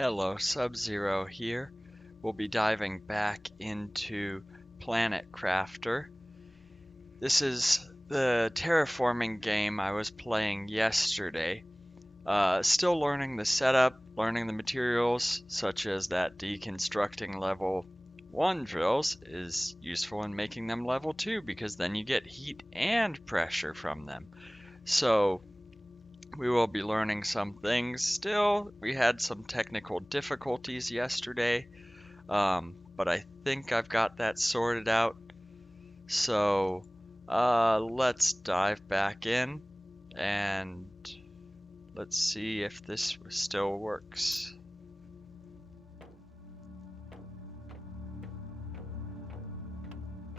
Hello, Sub-Zero here. We'll be diving back into Planet Crafter. This is the terraforming game I was playing yesterday. Still learning the setup, learning the materials, such as that deconstructing level 1 drills is useful in making them level 2 because then you get heat and pressure from them. So we will be learning some things. Still, we had some technical difficulties yesterday, but I think I've got that sorted out. So let's dive back in and let's see if this still works.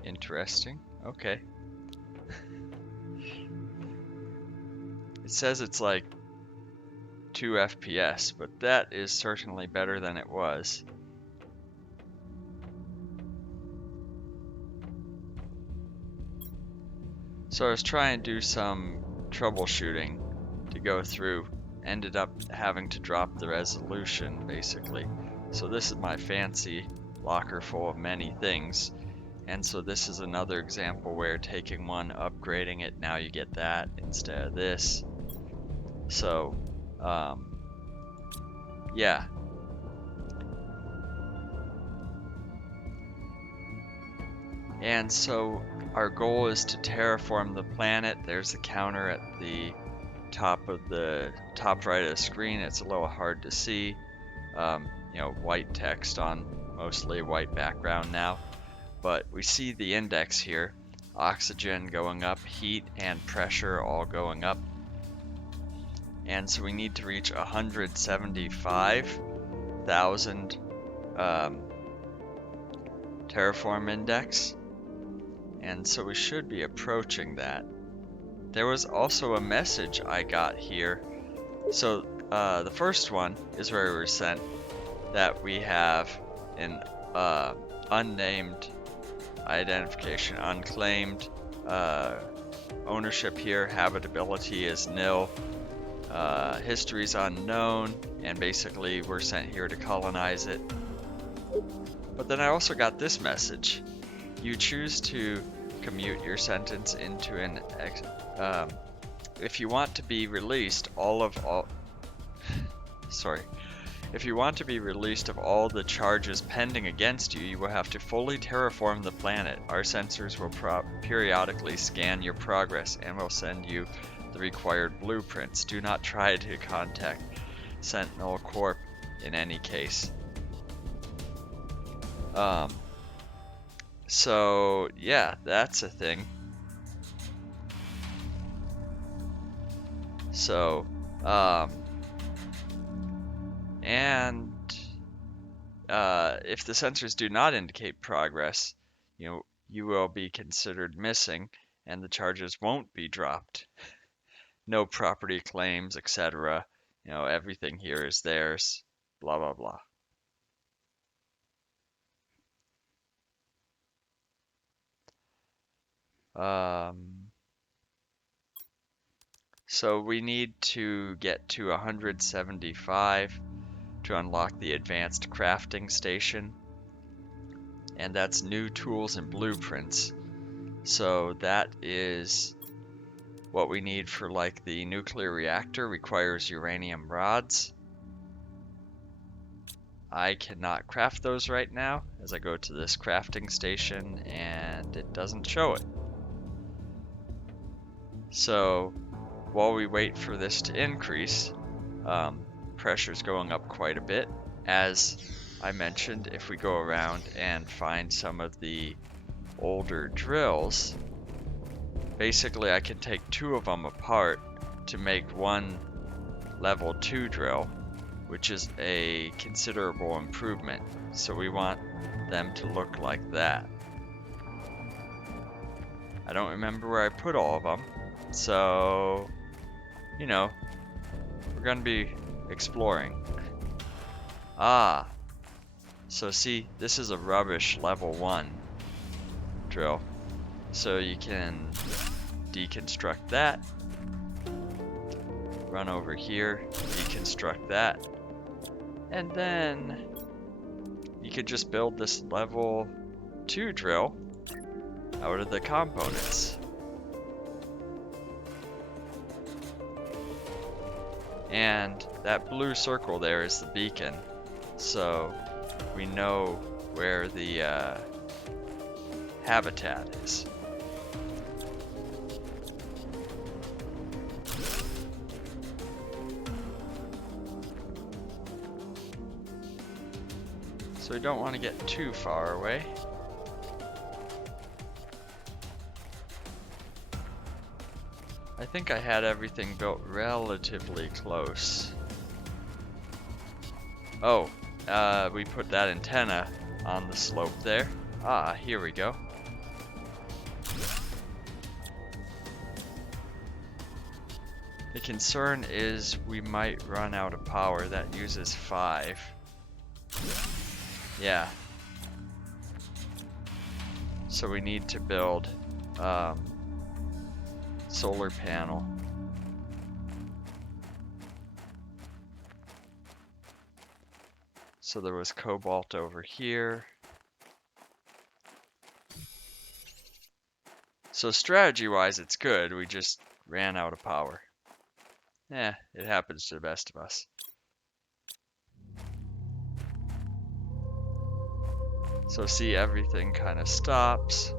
Interesting. Okay. It says it's like 2 FPS, but that is certainly better than it was. So I was trying to do some troubleshooting to go through, ended up having to drop the resolution basically. So this is my fancy locker full of many things, and so this is another example where taking one, upgrading it, now you get that instead of this. So yeah. And so our goal is to terraform the planet. There's the counter at the top right of the screen. It's a little hard to see. White text on mostly white background now. But we see the index here. Oxygen going up, heat and pressure all going up. And so we need to reach 175,000 terraform index. And so we should be approaching that. There was also a message I got here. So the first one is where we were sent that we have an unnamed identification, unclaimed ownership here, habitability is nil, history is unknown, and basically we're sent here to colonize it. But then I also got this message. You choose to commute your sentence into an if you want to be released if you want to be released of all the charges pending against you, you will have to fully terraform the planet. Our sensors will periodically scan your progress and will send you the required blueprints. Do not try to contact Sentinel Corp in any case. So yeah, that's a thing. So if the sensors do not indicate progress, you will be considered missing and the charges won't be dropped. No property claims, etc. Everything here is theirs, blah blah blah. So we need to get to 175 to unlock the advanced crafting station, and that's new tools and blueprints. So that is what we need for like the nuclear reactor. Requires uranium rods. I cannot craft those right now as I go to this crafting station and it doesn't show it. So while we wait for this to increase, pressure's going up quite a bit. As I mentioned, if we go around and find some of the older drills, basically I can take 2 of them apart to make one level 2 drill, which is a considerable improvement. So we want them to look like that. I don't remember where I put all of them, so we're gonna be exploring. So see, this is a rubbish level 1 drill. So you can deconstruct that, run over here, deconstruct that, And then you could just build this level 2 drill out of the components. And that blue circle there is the beacon, so we know where the habitat is. So we don't want to get too far away. I think I had everything built relatively close. Oh, we put that antenna on the slope there. Ah, here we go. The concern is we might run out of power. That uses 5. Yeah. So we need to build solar panel. So there was cobalt over here. So strategy-wise, it's good. We just ran out of power. Eh, it happens to the best of us. So see, everything kind of stops.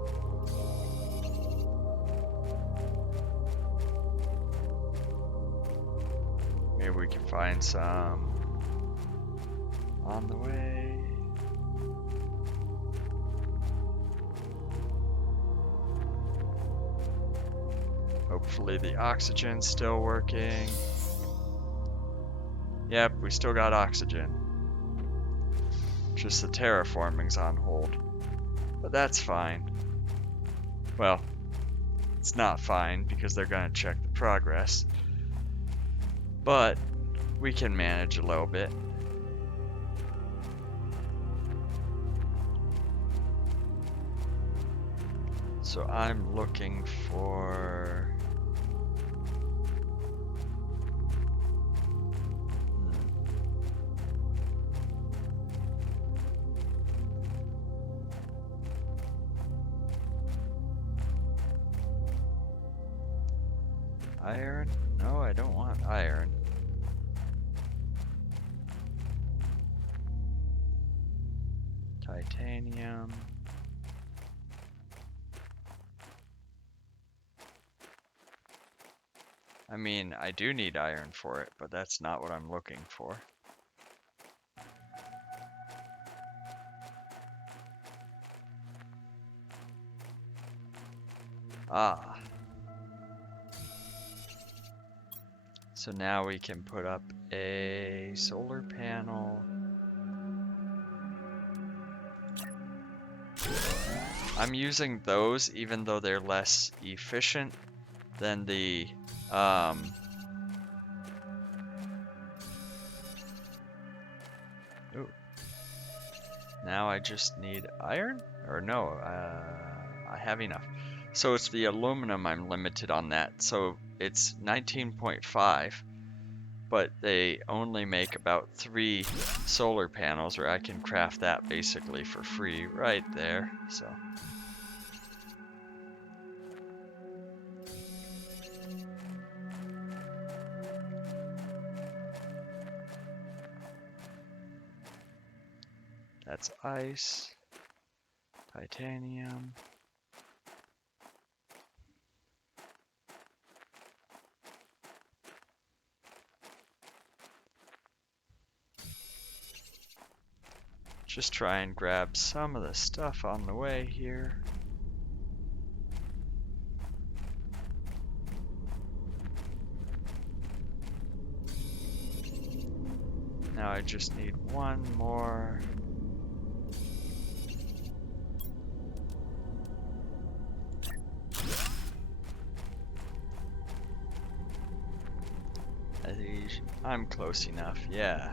Maybe we can find some on the way. Hopefully the oxygen's still working. Yep, we still got oxygen. Just the terraforming's on hold. But that's fine. Well, it's not fine because they're gonna check the progress. But we can manage a little bit. So I'm looking for... Iron? No, I don't want iron. Titanium. I mean, I do need iron for it, but that's not what I'm looking for. Ah. So now we can put up a solar panel. I'm using those even though they're less efficient than the ooh. Now I just need iron? Or no, I have enough. So it's the aluminum I'm limited on that. So it's 19.5, but they only make about 3 solar panels, or I can craft that basically for free right there. So that's ice, titanium. Just try and grab some of the stuff on the way here. Now I just need one more. I'm close enough, yeah.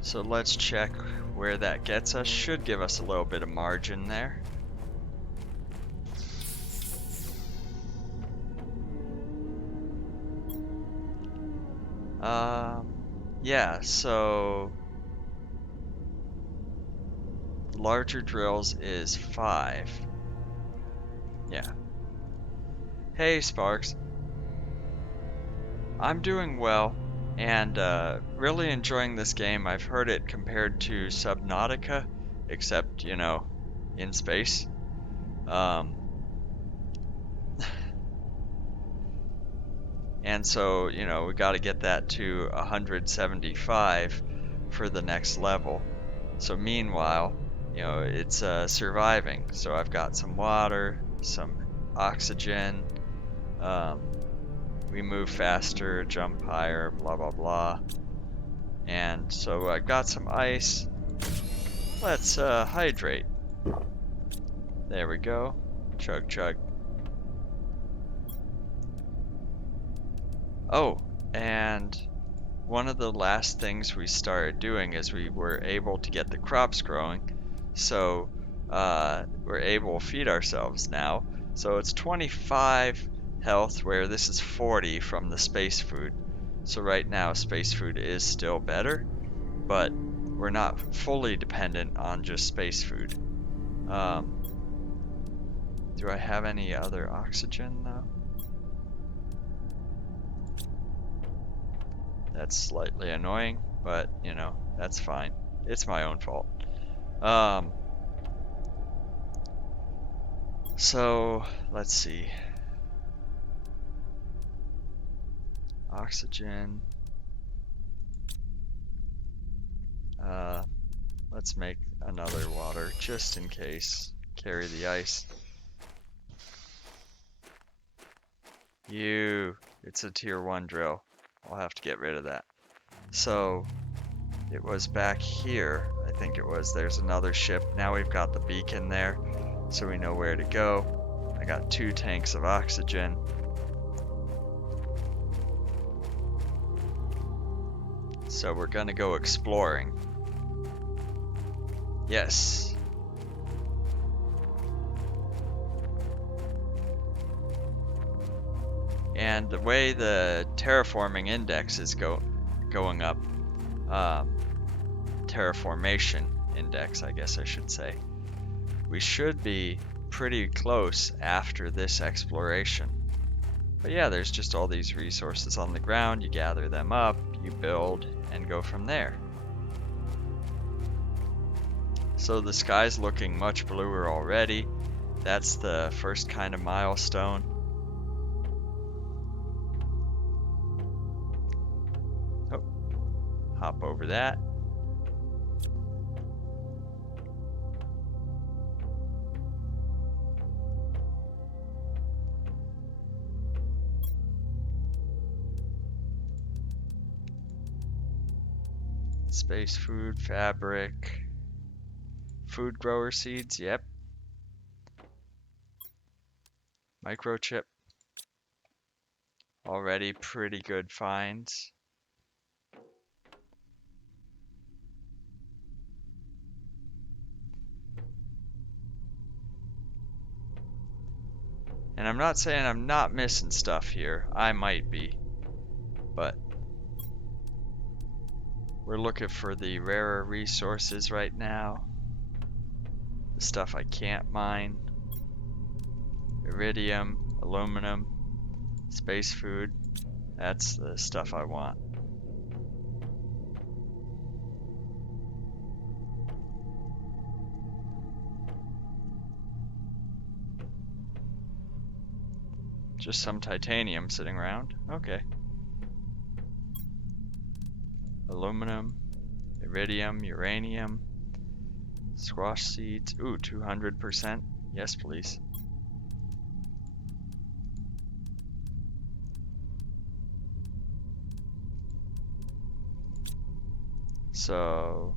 So let's check where that gets us. Should give us a little bit of margin there. Yeah, so larger drills is 5. Yeah. Hey, Sparks. I'm doing well and really enjoying this game. I've heard it compared to Subnautica, except, in space. Um, and so, we got to get that to 175 for the next level. So meanwhile, it's surviving. So I've got some water, some oxygen. Um, we move faster, jump higher, blah blah blah. And so I got some ice. Let's hydrate. There we go. Chug chug. Oh, and one of the last things we started doing is we were able to get the crops growing. So we're able to feed ourselves now. So it's 25 health, where this is 40 from the space food. So right now space food is still better, but we're not fully dependent on just space food. Do I have any other oxygen though? That's slightly annoying, but that's fine. It's my own fault. So let's see. Oxygen. Let's make another water just in case. Carry the ice. It's a tier 1 drill. I'll have to get rid of that. So it was back here, I think it was. There's another ship. Now we've got the beacon there, so we know where to go. I got 2 tanks of oxygen. So we're gonna go exploring. Yes. And the way the terraforming index is going up, terraformation index, I guess I should say, we should be pretty close after this exploration. But yeah, there's just all these resources on the ground. You gather them up, you build, and go from there. So the sky's looking much bluer already. That's the first kind of milestone. Oh, hop over that. Space food, fabric, food grower seeds, yep. Microchip. Already pretty good finds. And I'm not saying I'm not missing stuff here. I might be. But we're looking for the rarer resources right now. The stuff I can't mine. Iridium, aluminum, space food. That's the stuff I want. Just some titanium sitting around. Okay. Aluminum, iridium, uranium, squash seeds. Ooh, 200%. Yes, please. So,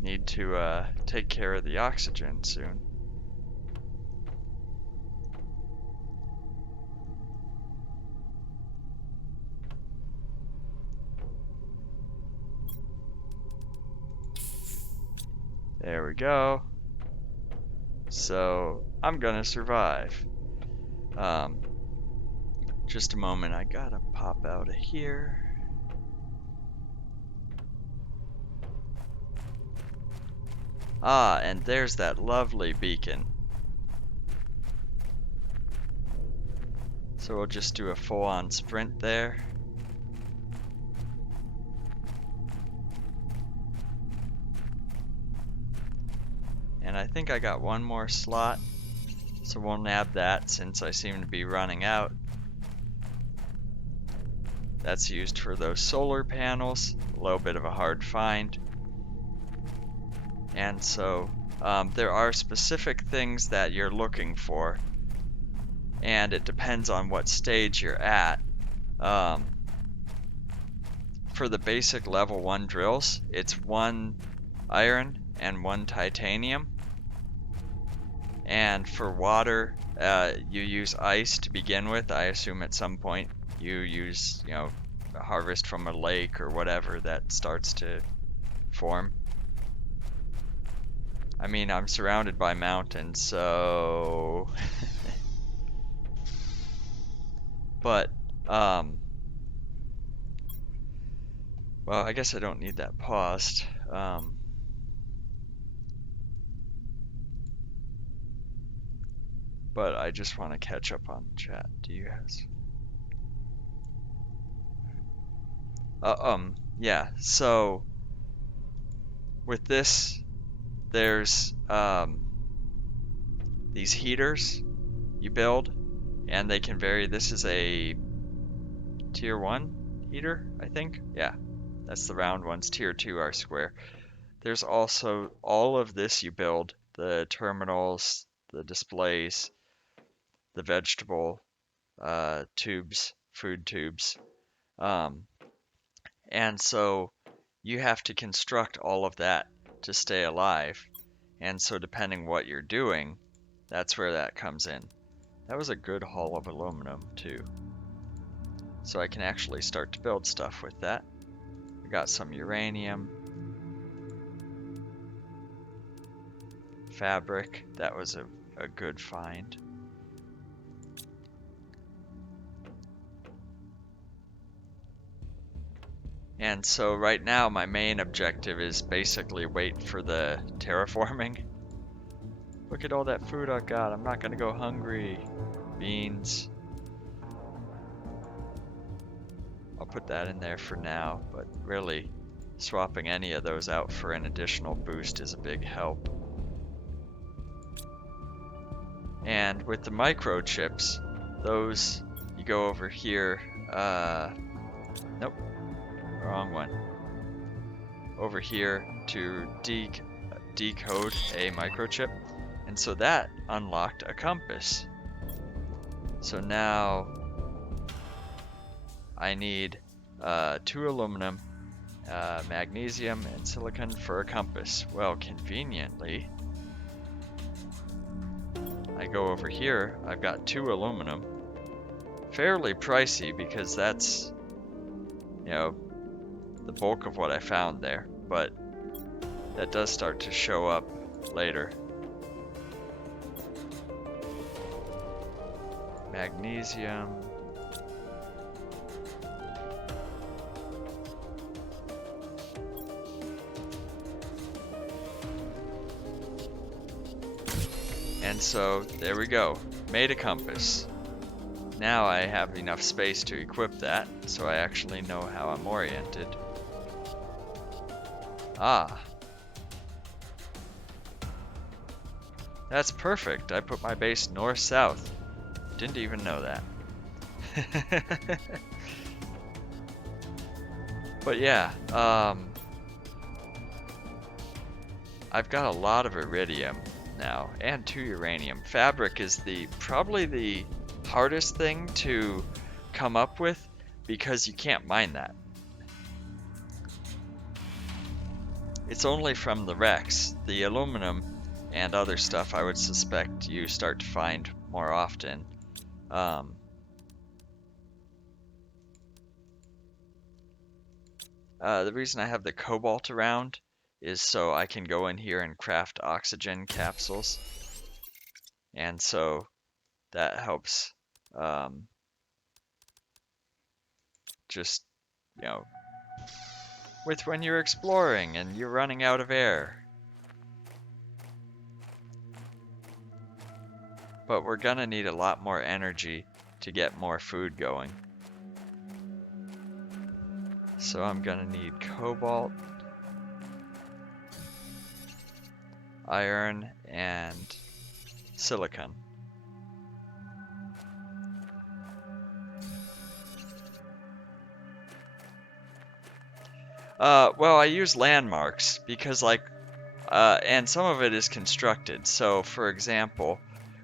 need to take care of the oxygen soon. There we go. So I'm gonna survive. Just a moment, I gotta pop out of here. Ah, and there's that lovely beacon. So we'll just do a full-on sprint there. And I think I got one more slot, so we'll nab that since I seem to be running out. That's used for those solar panels, a little bit of a hard find. And so there are specific things that you're looking for, and it depends on what stage you're at. For the basic level 1 drills, it's 1 iron and 1 titanium. And for water, you use ice to begin with. I assume at some point you use, a harvest from a lake or whatever that starts to form. I mean, I'm surrounded by mountains, so... But, well, I guess I don't need that paused. But I just want to catch up on the chat. Do you guys? Yeah, so with this, there's these heaters you build, and they can vary. This is a tier 1 heater, I think. Yeah, that's the round ones. Tier 2 are square. There's also all of this you build, the terminals, the displays, the vegetable tubes, food tubes. And so you have to construct all of that to stay alive. And so depending what you're doing, that's where that comes in. That was a good haul of aluminum too. So I can actually start to build stuff with that. We got some uranium. Fabric, that was a good find. And so right now my main objective is basically wait for the terraforming. Look at all that food I got. I'm not gonna go hungry. Beans. I'll put that in there for now, but really swapping any of those out for an additional boost is a big help. And with the microchips, those, you go over here, nope, wrong one. Over here to decode a microchip, and so that unlocked a compass. So now I need 2 aluminum, magnesium, and silicon for a compass. Well, conveniently, I go over here, I've got 2 aluminum. Fairly pricey because that's, the bulk of what I found there, but that does start to show up later. Magnesium. And so there we go, made a compass. Now I have enough space to equip that, so I actually know how I'm oriented. Ah. That's perfect. I put my base north-south. Didn't even know that. But yeah, I've got a lot of iridium now, and 2 uranium. Fabric is probably the hardest thing to come up with because you can't mine that. It's only from the wrecks. The aluminum and other stuff I would suspect you start to find more often. The reason I have the cobalt around is so I can go in here and craft oxygen capsules. And so that helps just, you know, with when you're exploring and you're running out of air. But we're gonna need a lot more energy to get more food going. So I'm gonna need cobalt, iron, and silicon. Well, I use landmarks because, like, and some of it is constructed. So, for example,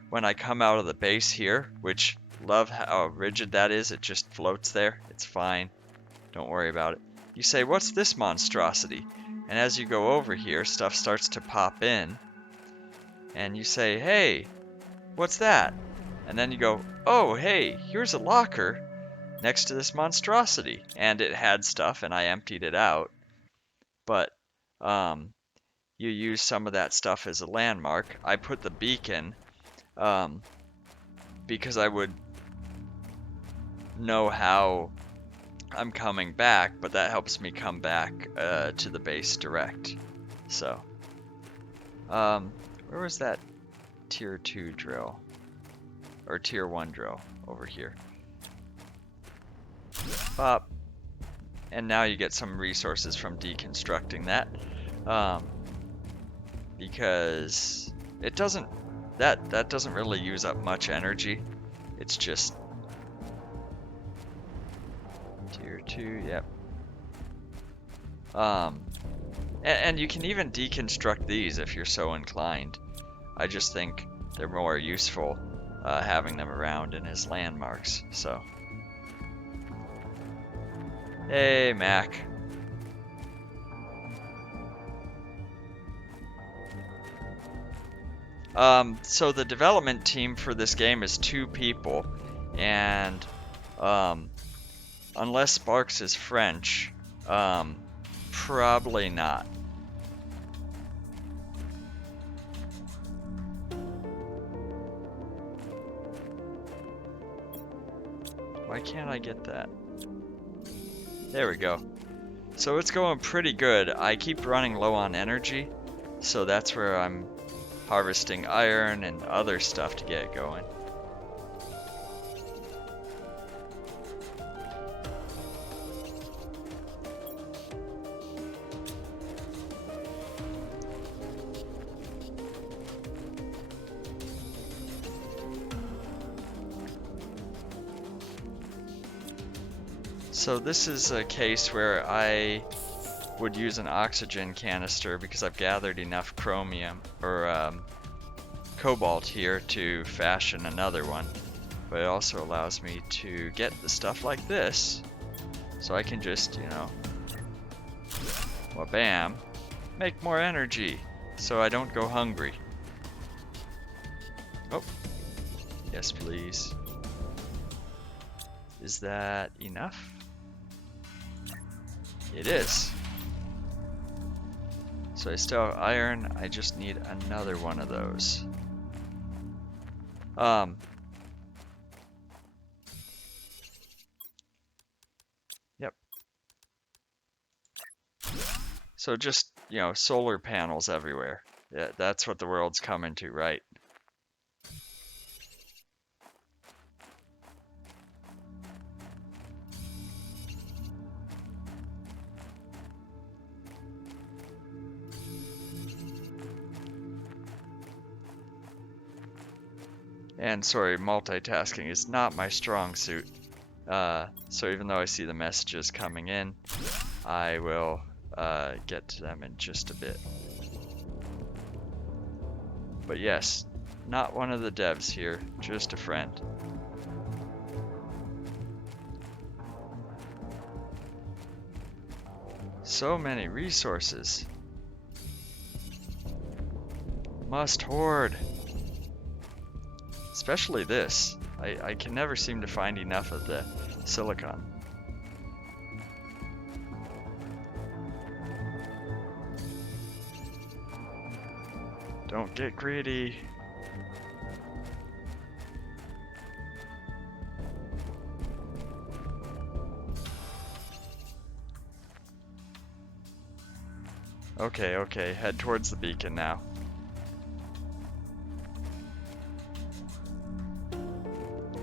when I come out of the base here, which love how rigid that is, it just floats there. It's fine. Don't worry about it. You say, what's this monstrosity? And as you go over here, stuff starts to pop in. And you say, hey, what's that? And then you go, oh, hey, here's a locker next to this monstrosity. And it had stuff, and I emptied it out. But you use some of that stuff as a landmark. I put the beacon because I would know how I'm coming back, but that helps me come back to the base direct. So, where was that tier 2 drill? Or tier 1 drill over here. Pop. And now you get some resources from deconstructing that. Because it doesn't, that doesn't really use up much energy. It's just tier 2, yep. And you can even deconstruct these if you're so inclined. I just think they're more useful having them around and as landmarks, so. Hey, Mac. So the development team for this game is 2 people, and unless Sparks is French, probably not. Why can't I get that? There we go. So it's going pretty good. I keep running low on energy, so that's where I'm harvesting iron and other stuff to get going. So this is a case where I would use an oxygen canister because I've gathered enough chromium or cobalt here to fashion another one. But it also allows me to get the stuff like this, so I can just, you know, well, bam, make more energy so I don't go hungry. Oh, yes please. Is that enough? It is. So I still have iron, I just need another one of those. Yep. So just, you know, solar panels everywhere. Yeah, that's what the world's coming to, right? And sorry, multitasking is not my strong suit. So even though I see the messages coming in, I will get to them in just a bit. But yes, not one of the devs here, just a friend. So many resources. Must hoard. Especially this. I can never seem to find enough of the silicon. Don't get greedy. Okay, okay, head towards the beacon now.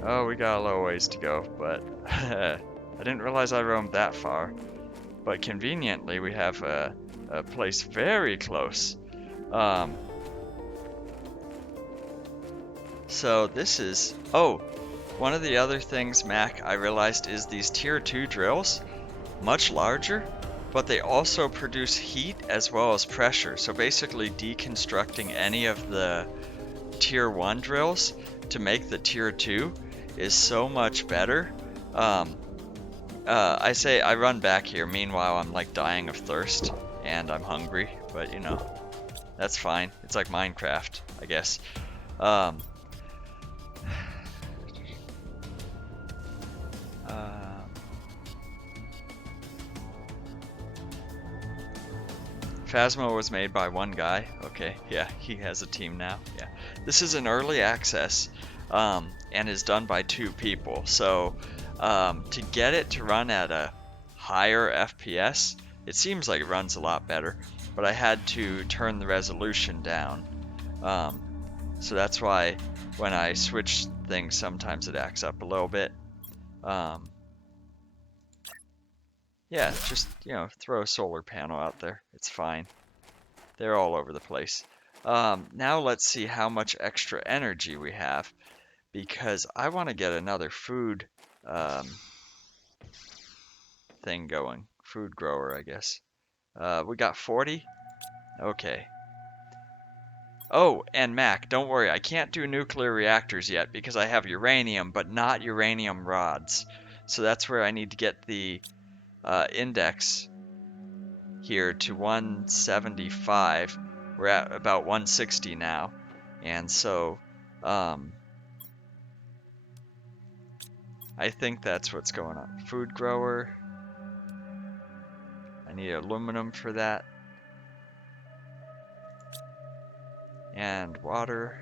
Oh, we got a little ways to go, but I didn't realize I roamed that far. But conveniently, we have a place very close. So this is... Oh, one of the other things, Mac, I realized is these tier 2 drills, much larger, but they also produce heat as well as pressure. So basically deconstructing any of the tier 1 drills to make the tier 2 is so much better. I say I run back here, meanwhile I'm like dying of thirst and I'm hungry, but you know, that's fine. It's like Minecraft, I guess. Um, Phasmo was made by one guy. Okay, yeah, he has a team now. Yeah, this is an early access, and is done by 2 people. So, to get it to run at a higher FPS, it seems like it runs a lot better, but I had to turn the resolution down. So that's why when I switch things, sometimes it acts up a little bit. Yeah, just, you know, throw a solar panel out there. It's fine. They're all over the place. Now let's see how much extra energy we have, because I want to get another food thing going. Food grower, I guess. We got 40? Okay. Oh, and Mac, don't worry, I can't do nuclear reactors yet because I have uranium, but not uranium rods. So that's where I need to get the index here to 175. We're at about 160 now, and so I think that's what's going on. Food grower, I need aluminum for that, and water.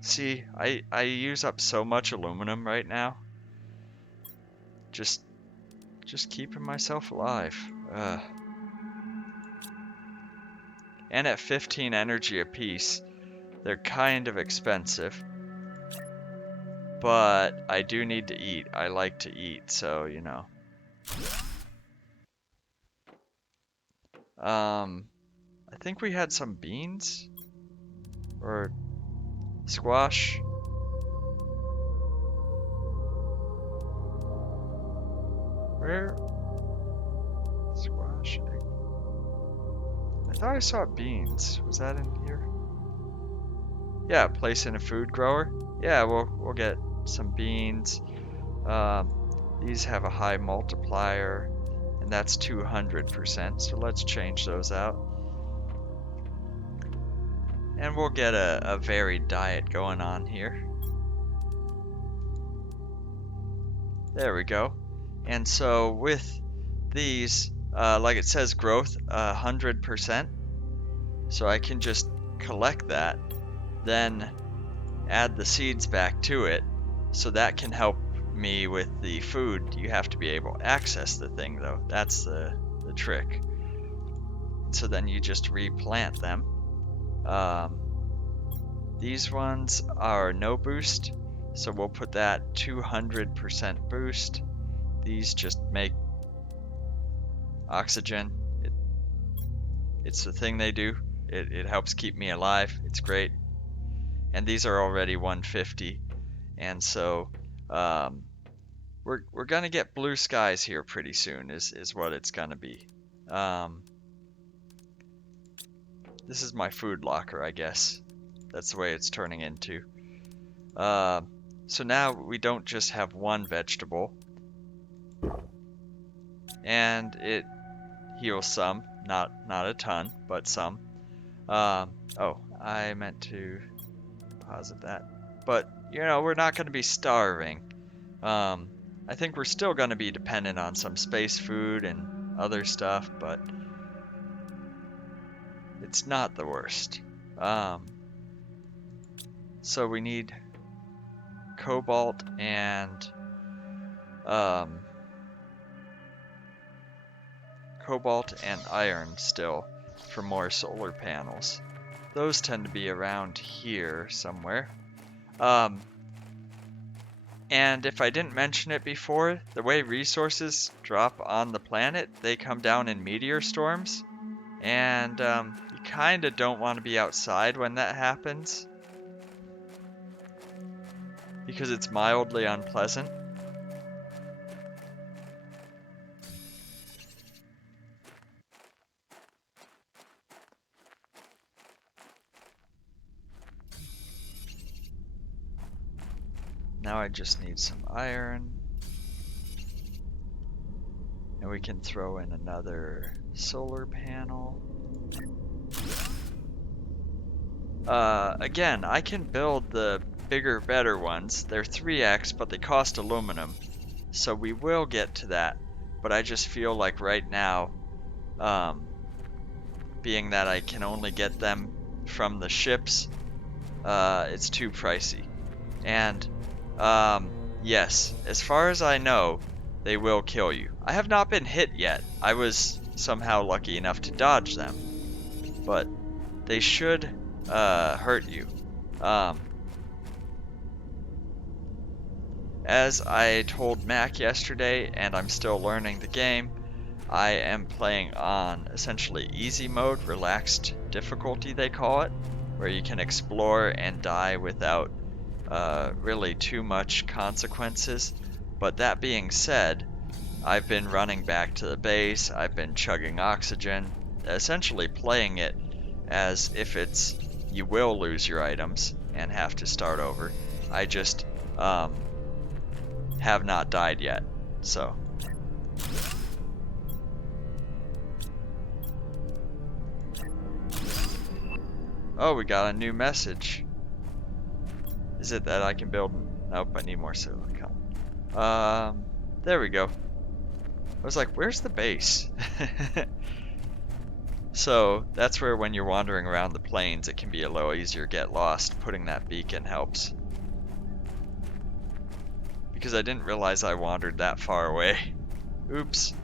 See, I use up so much aluminum right now, just keeping myself alive. And at 15 energy apiece, they're kind of expensive, but I do need to eat. I like to eat, so you know. I think we had some beans or squash. Where? Squash. I thought I saw beans. Was that in here? Yeah, place in a food grower. Yeah, we'll get some beans. These have a high multiplier, and that's 200%. So let's change those out. And we'll get a varied diet going on here. There we go. And so with these, like it says growth 100%. So I can just collect that, then add the seeds back to it. So that can help me with the food. You have to be able to access the thing though. That's the trick. So then you just replant them. These ones are no boost, so we'll put that 200% boost. These just make oxygen. It's the thing they do. It helps keep me alive. It's great. And these are already 150, and so we're gonna get blue skies here pretty soon. Is what it's gonna be. This is my food locker, I guess. That's the way it's turning into. So now we don't just have one vegetable, and it heals some, not a ton, but some. Oh, I meant to posit that, but you know, we're not going to be starving. I think we're still going to be dependent on some space food and other stuff, but it's not the worst. So we need cobalt and cobalt and iron still for more solar panels. Those tend to be around here somewhere. And if I didn't mention it before, the way resources drop on the planet, they come down in meteor storms. And you kind of don't want to be outside when that happens, because it's mildly unpleasant. Now I just need some iron. And we can throw in another solar panel. Again, I can build the bigger, better ones. They're 3x, but they cost aluminum. So we will get to that. But I just feel like right now, being that I can only get them from the ships, it's too pricey. And, yes, as far as I know, they will kill you. I have not been hit yet. I was somehow lucky enough to dodge them. But they should hurt you. As I told Mac yesterday, and I'm still learning the game, I am playing on essentially easy mode, relaxed difficulty they call it, where you can explore and die without really too much consequences. But that being said, I've been running back to the base, I've been chugging oxygen, essentially playing it as if it's you will lose your items and have to start over. I just have not died yet, so. Oh, we got a new message. Is it that I can build? Nope, I need more silicon. There we go. I was like, where's the base? So that's where when you're wandering around the plains, it can be a little easier to get lost. Putting that beacon helps. Because I didn't realize I wandered that far away. Oops.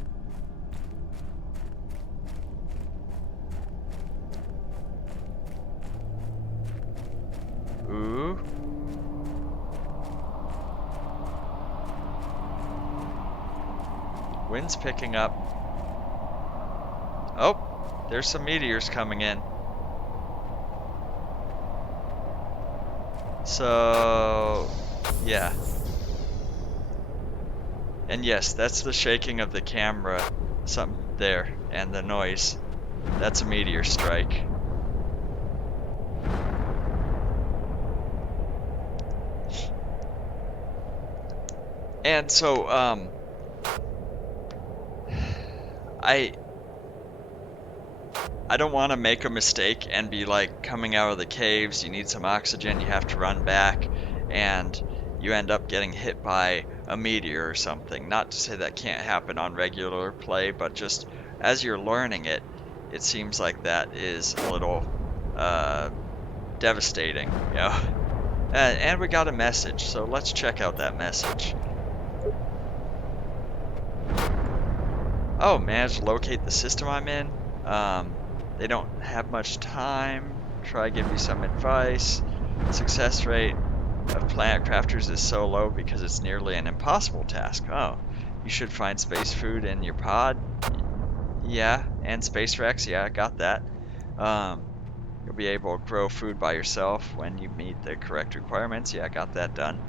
Ooh. Wind's picking up. Oh, there's some meteors coming in. So, yeah. And yes, that's the shaking of the camera, something there, and the noise. That's a meteor strike. And so, I don't want to make a mistake and be like coming out of the caves, you need some oxygen, you have to run back, and you end up getting hit by a meteor or something. Not to say that can't happen on regular play, but just as you're learning it, it seems like that is a little devastating, you know. And we got a message, so let's check out that message. Oh, managed to locate the system I'm in. They don't have much time. Try to give you some advice. Success rate of planet crafters is so low because it's nearly an impossible task. Oh, you should find space food in your pod. Yeah, and space Rex. Yeah, I got that. You'll be able to grow food by yourself when you meet the correct requirements. Yeah, I got that done.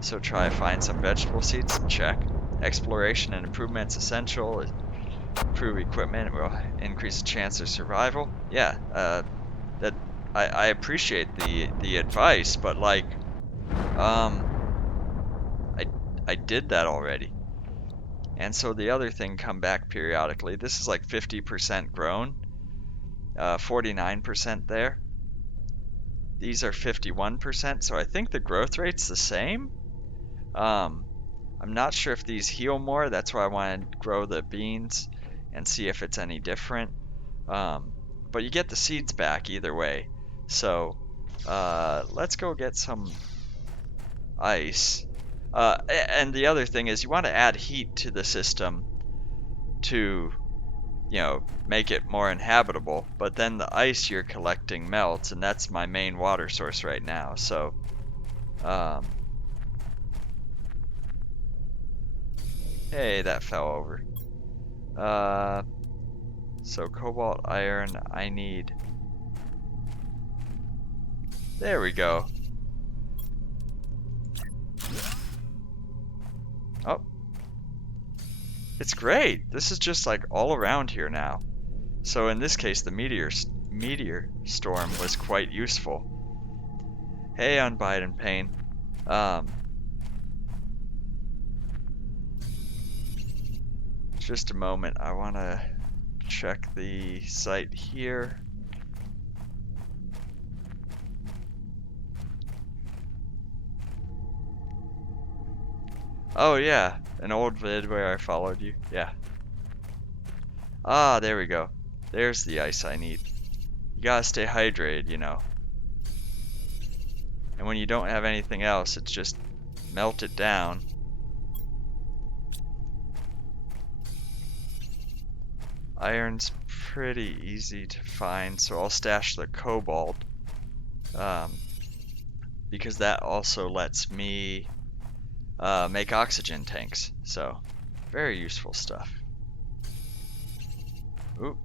So try to find some vegetable seeds. Check. Exploration and improvements essential. Improve equipment will increase the chance of survival. Yeah, that I appreciate the advice, but like, I did that already. And so the other thing come back periodically. This is like 50% grown, 49% there. These are 51%, so I think the growth rate's the same. I'm not sure if these heal more. That's why I want to grow the beans and see if it's any different. But you get the seeds back either way. So let's go get some ice. And the other thing is you want to add heat to the system to make it more inhabitable, but then the ice you're collecting melts, and that's my main water source right now. So, hey, that fell over. So cobalt, iron, I need. There we go. Oh, it's great. This is just like all around here now. So in this case, the meteor storm was quite useful. Hey, Unbiden Pain. Just a moment. I want to check the site here. Oh yeah, an old vid where I followed you. Yeah. Ah, there we go. There's the ice I need. You gotta stay hydrated, And when you don't have anything else, it's just melt it down. Iron's pretty easy to find, so I'll stash the cobalt. Because that also lets me make oxygen tanks. So, very useful stuff. Oop,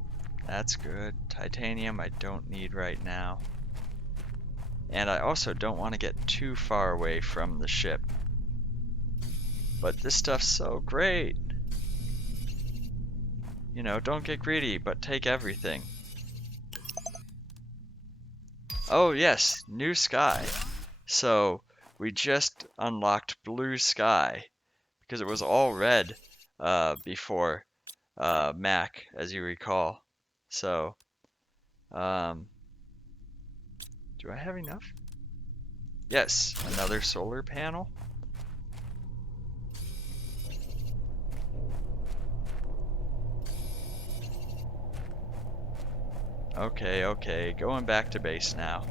that's good. Titanium I don't need right now. And I also don't want to get too far away from the ship. But this stuff's so great. Don't get greedy, but take everything. Oh yes, new sky. So we just unlocked blue sky because it was all red before Mac, as you recall. So, do I have enough? Yes, another solar panel. Okay, going back to base now.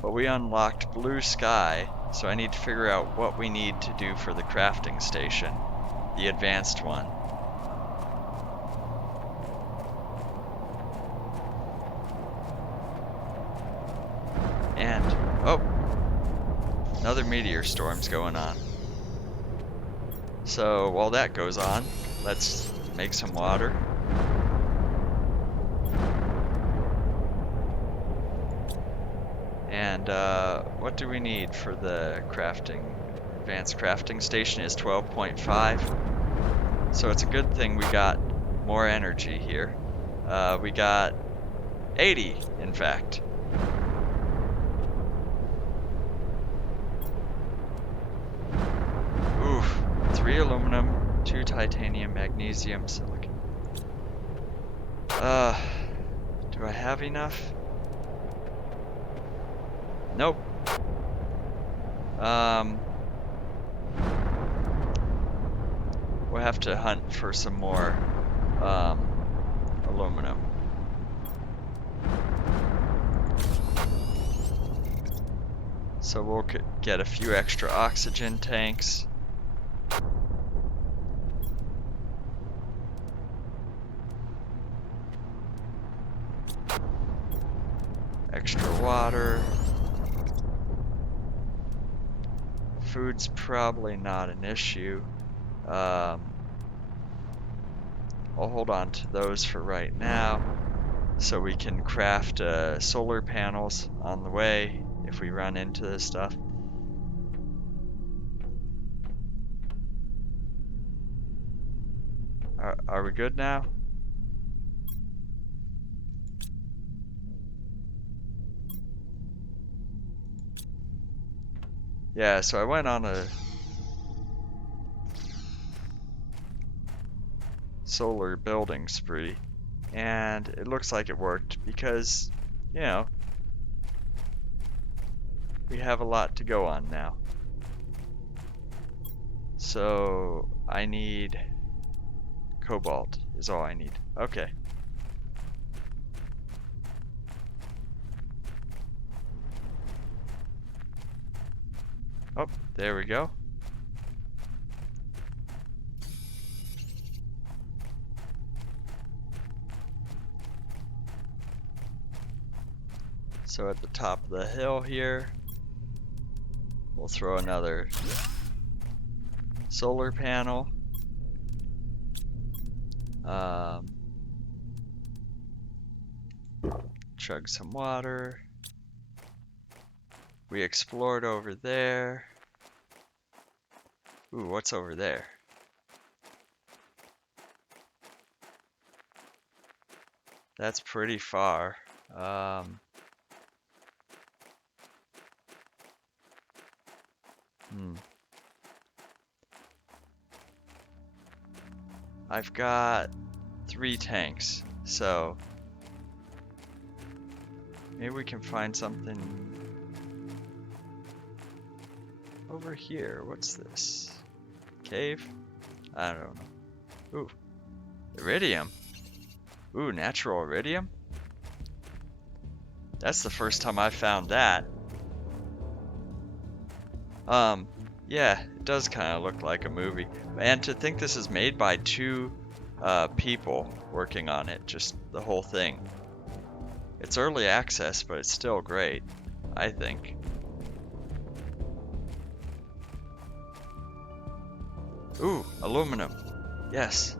But we unlocked blue sky, so I need to figure out what we need to do for the crafting station, the advanced one. And, oh, another meteor storm's going on. So while that goes on, let's make some water. And what do we need for the crafting? Advanced crafting station is 12.5. So it's a good thing we got more energy here. We got 80, in fact. Oof. 3 aluminum, 2 titanium, magnesium, silicon. Do I have enough? Nope. We'll have to hunt for some more aluminum. So we'll get a few extra oxygen tanks. Extra water. Food's probably not an issue. I'll hold on to those for right now, so we can craft solar panels on the way if we run into this stuff. Are we good now? Yeah, so I went on a solar building spree, and it looks like it worked because, we have a lot to go on now. So I need cobalt is all I need. Okay. Oh, there we go. So at the top of the hill here, we'll throw another solar panel. Chug some water. We explored over there. Ooh, what's over there? That's pretty far. I've got 3 tanks, so maybe we can find something over here. What's this? Cave? I don't know. Ooh, iridium. Ooh, natural iridium? That's the first time I found that. Yeah, it does kind of look like a movie. And to think this is made by 2 people working on it, just the whole thing. It's early access, but it's still great, I think. Ooh, aluminum. Yes.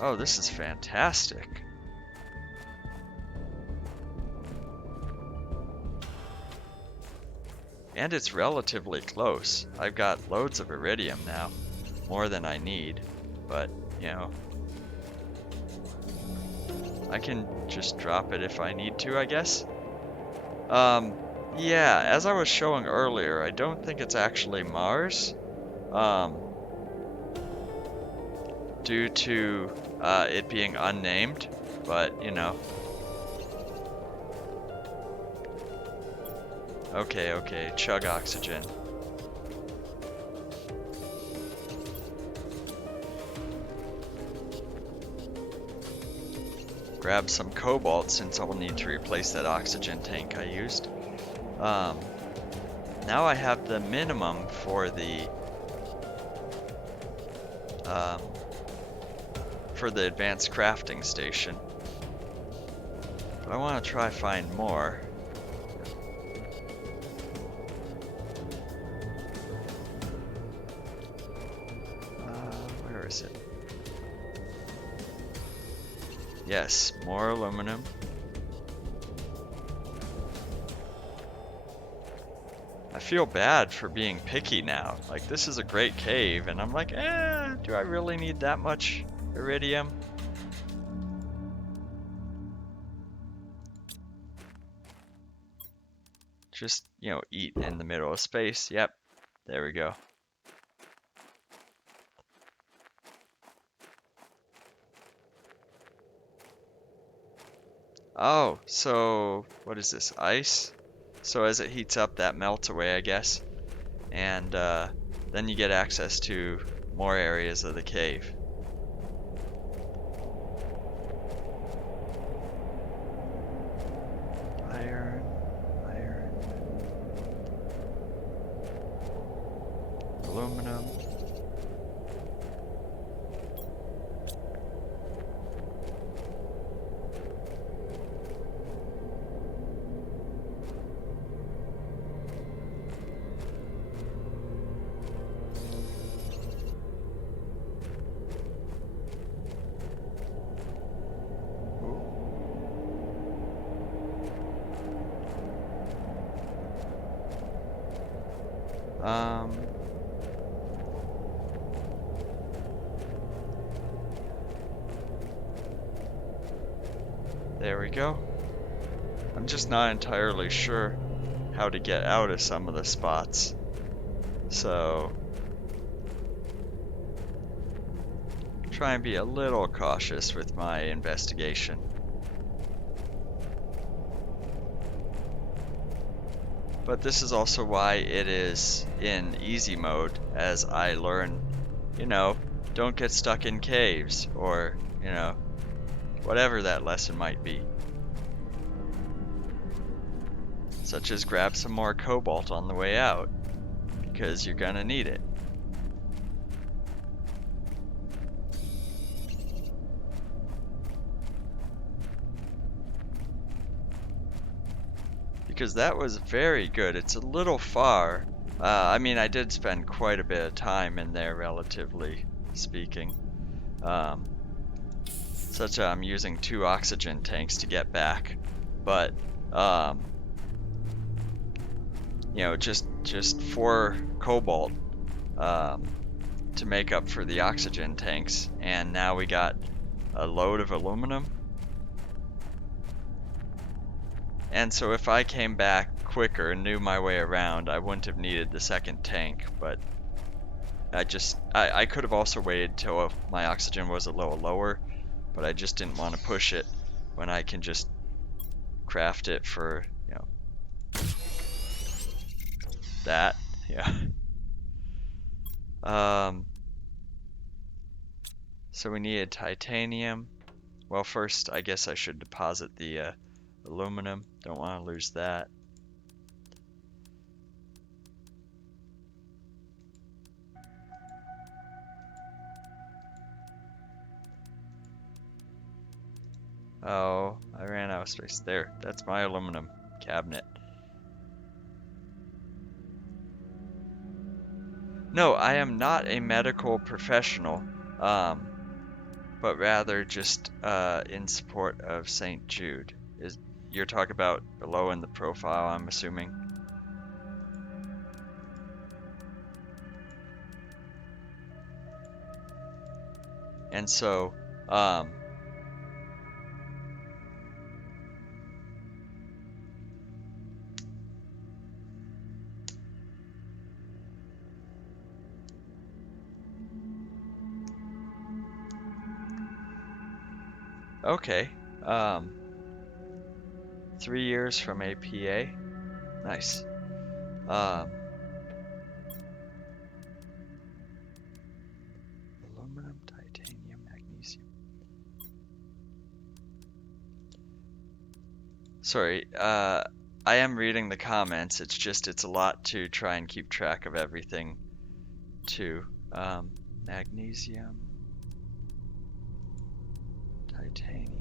Oh, this is fantastic. And it's relatively close. I've got loads of iridium now. More than I need. But, you know, I can just drop it if I need to, I guess. Yeah, as I was showing earlier, I don't think it's actually Mars. Due to it being unnamed, but you know. Okay, chug oxygen. Grab some cobalt since I'll need to replace that oxygen tank I used. Now I have the minimum for the advanced crafting station. But I want to try find more. Where is it? Yes, more aluminum. I feel bad for being picky now. Like, this is a great cave, and I'm like, do I really need that much iridium? Just, you know, eat in the middle of space. Yep, there we go. Oh, so what is this? Ice? So as it heats up, that melts away, I guess. And then you get access to more areas of the cave. Iron. Aluminum. There we go. I'm just not entirely sure how to get out of some of the spots. So, try and be a little cautious with my investigation. But this is also why it is in easy mode, as I learn, you know, don't get stuck in caves, or, you know, whatever that lesson might be. Such as grab some more cobalt on the way out, because you're gonna need it. because that was very good. It's a little far. I mean, I did spend quite a bit of time in there, relatively speaking. Such that I'm using 2 oxygen tanks to get back, but you know, just 4 cobalt to make up for the oxygen tanks, and now we got a load of aluminum. And so if I came back quicker and knew my way around, I wouldn't have needed the second tank, but I could have also waited till my oxygen was a little lower, but I just didn't want to push it when I can just craft it for, you know, that. Yeah. So we needed titanium. Well, first I guess I should deposit the aluminum. Don't want to lose that. Oh, I ran out of space. There, that's my aluminum cabinet. No, I am not a medical professional, but rather just in support of St. Jude. You're talking about below in the profile, I'm assuming? And so, okay, 3 years from APA, nice. Aluminum, titanium, magnesium. Sorry, I am reading the comments, it's a lot to try and keep track of everything, too. Magnesium, titanium.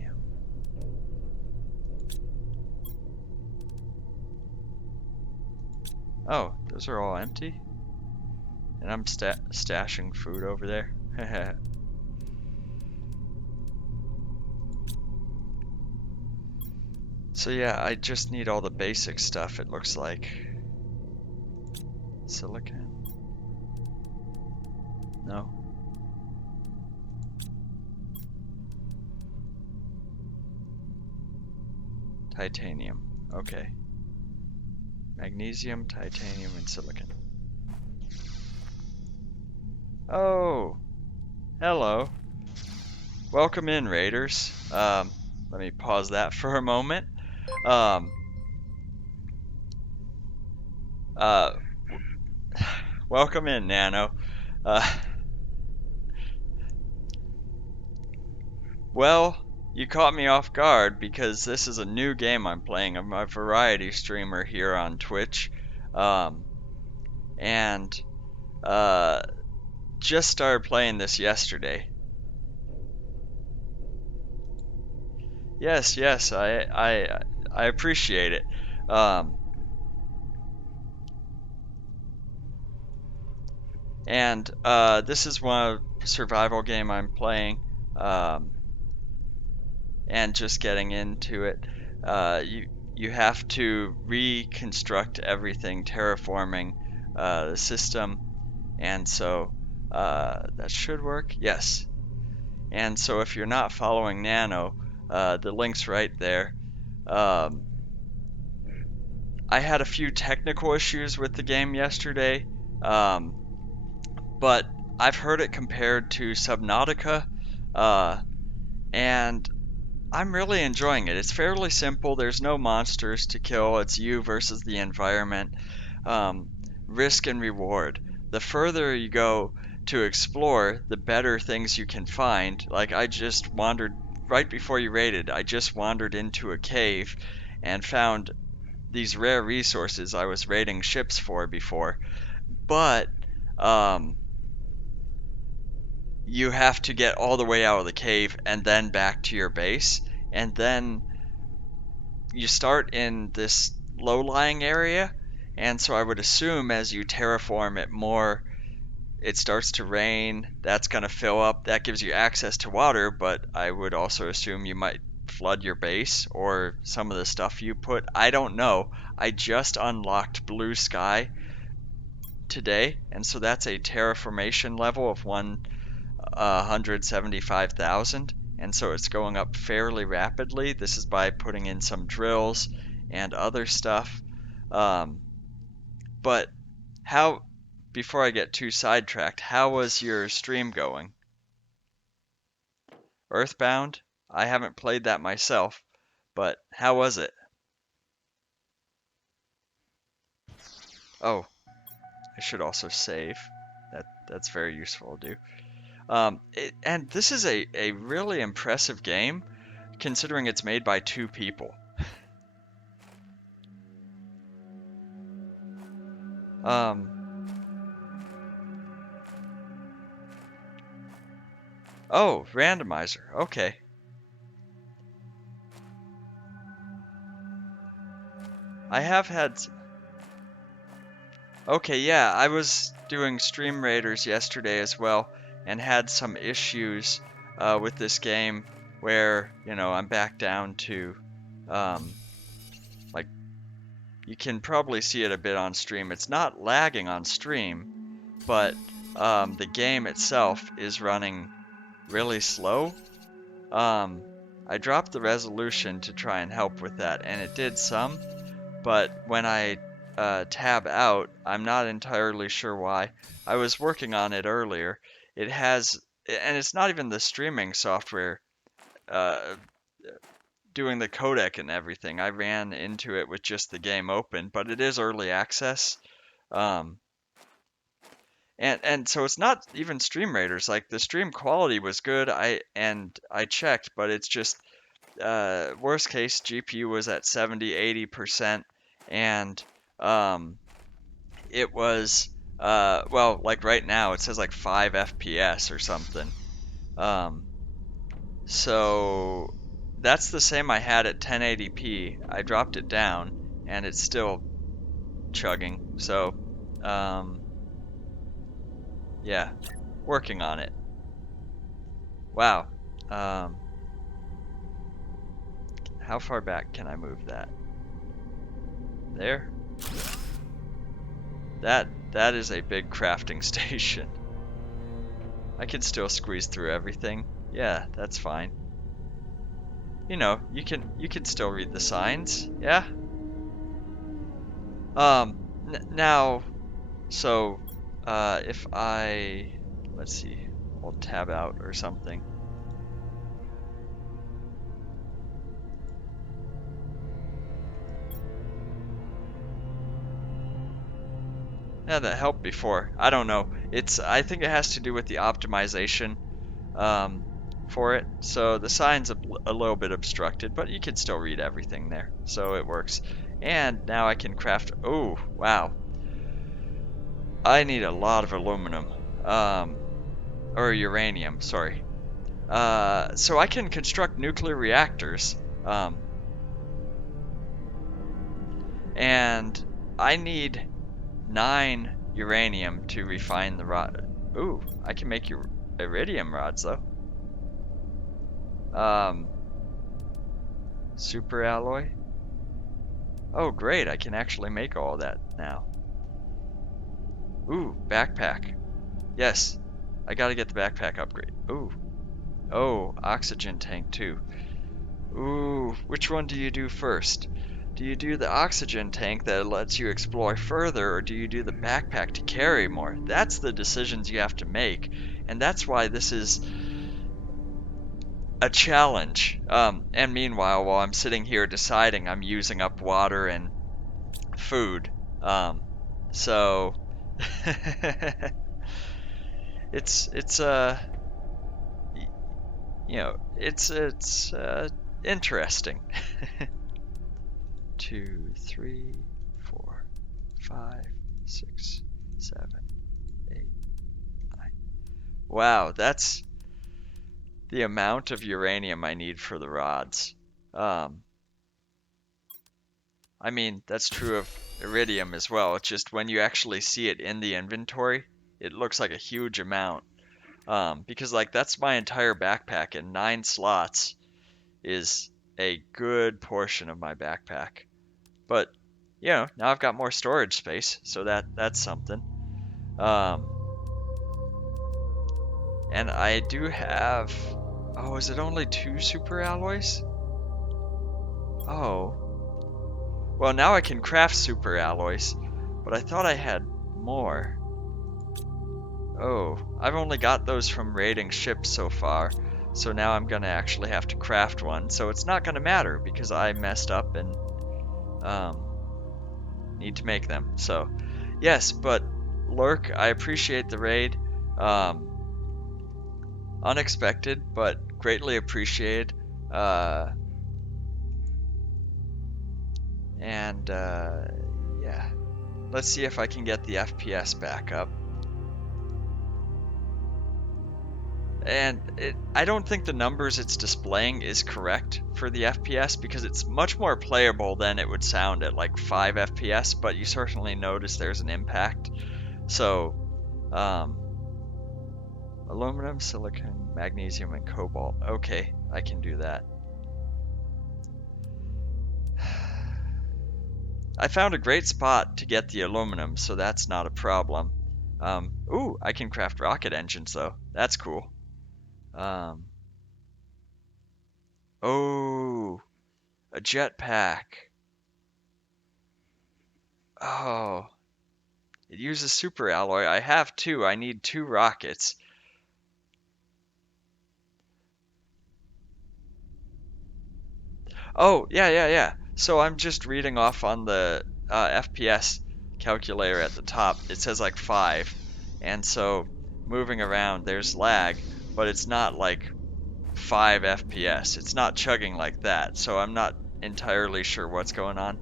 Oh, those are all empty? And I'm stashing food over there. So yeah, I just need all the basic stuff, it looks like. Silicon? No. Titanium. Okay. Magnesium, titanium, and silicon. Oh! Hello. Welcome in, Raiders. Let me pause that for a moment. Welcome in, Nano. Well, you caught me off guard because this is a new game I'm playing. I'm a variety streamer here on Twitch. And just started playing this yesterday. Yes, I appreciate it. And this is one survival game I'm playing, and just getting into it. You have to reconstruct everything, terraforming the system, and so that should work. Yes. And so if you're not following Nano, the link's right there. I had a few technical issues with the game yesterday, but I've heard it compared to Subnautica, and I'm really enjoying it. It's fairly simple. There's no monsters to kill. It's you versus the environment. Risk and reward. The further you go to explore, the better things you can find. Like I just wandered right before you raided. I just wandered into a cave and found these rare resources I was raiding ships for before. But you have to get all the way out of the cave and then back to your base, and then you start in this low-lying area, and so I would assume as you terraform it more, it starts to rain, that's going to fill up, that gives you access to water, but I would also assume you might flood your base or some of the stuff you put. I don't know. I just unlocked blue sky today, and so that's a terraformation level of 175,000, and so it's going up fairly rapidly. This is by putting in some drills and other stuff. Um, but how, before I get too sidetracked, how was your stream going? Earthbound? I haven't played that myself, but how was it? Oh, I should also save. That's very useful to do. And this is a really impressive game, considering it's made by two people. Um, oh, randomizer. Okay. I have had. Okay, yeah, I was doing Stream Raiders yesterday as well, and had some issues with this game where, I'm back down to, um, like, you can probably see it a bit on stream. It's not lagging on stream, but the game itself is running really slow. I dropped the resolution to try and help with that, and it did some, but when I tab out, I'm not entirely sure why. I was working on it earlier. It has, and it's not even the streaming software uh, doing the codec and everything. I ran into it with just the game open, but it is early access. Um, and so it's not even Stream Raiders. Like the stream quality was good. I checked, but it's just worst case GPU was at 70-80%, and it was well, like right now it says like 5 FPS or something. Um, so that's the same I had at 1080p. I dropped it down and it's still chugging. So yeah, working on it. Wow. Um, how far back can I move that? There. That is a big crafting station. I can still squeeze through everything. Yeah, that's fine. You can still read the signs. Yeah. Now, so if I, let's see, I'll tab out or something. Yeah, that helped before. I don't know. I think it has to do with the optimization um, for it. So the sign's a little bit obstructed, but you can still read everything there. So it works. And now I can craft. Oh, wow. I need a lot of aluminum. Or uranium, sorry. So I can construct nuclear reactors. And I need 9 uranium to refine the rod. Ooh, I can make iridium rods though. Super alloy. Oh, great, I can actually make all that now. Ooh, backpack. Yes, I gotta get the backpack upgrade. Ooh. Oh, oxygen tank too. Ooh, which one do you do first? Do you do the oxygen tank that lets you explore further, or do you do the backpack to carry more? That's the decisions you have to make, and that's why this is a challenge. And meanwhile, while I'm sitting here deciding, I'm using up water and food. So it's it's interesting. 2, 3, 4, 5, 6, 7, 8, 9. Wow, that's the amount of uranium I need for the rods. I mean, that's true of iridium as well. It's just when you actually see it in the inventory, it looks like a huge amount. Because like that's my entire backpack, and 9 slots is a good portion of my backpack. But now I've got more storage space, so that's something. Um, and I do have. Oh, is it only 2 super alloys? Oh, well now I can craft super alloys, but I thought I had more. Oh, I've only got those from raiding ships so far, so now I'm gonna actually have to craft one. So it's not gonna matter because I messed up and um, need to make them. So yes, but Lurk, I appreciate the raid. Um, Unexpected, but greatly appreciated. Uh, and yeah, let's see if I can get the FPS back up. And I don't think the numbers it's displaying is correct for the FPS because it's much more playable than it would sound at like 5 FPS, but you certainly notice there's an impact. So, um, aluminum, silicon, magnesium, and cobalt. Okay, I can do that. I found a great spot to get the aluminum, so that's not a problem. Ooh, I can craft rocket engines though. That's cool. Um, oh, a jetpack. Oh, it uses super alloy. I have two. I need 2 rockets. Oh, yeah. So I'm just reading off on the FPS calculator at the top. It says like 5. And so moving around, there's lag, but it's not like 5 FPS. It's not chugging like that. So I'm not entirely sure what's going on.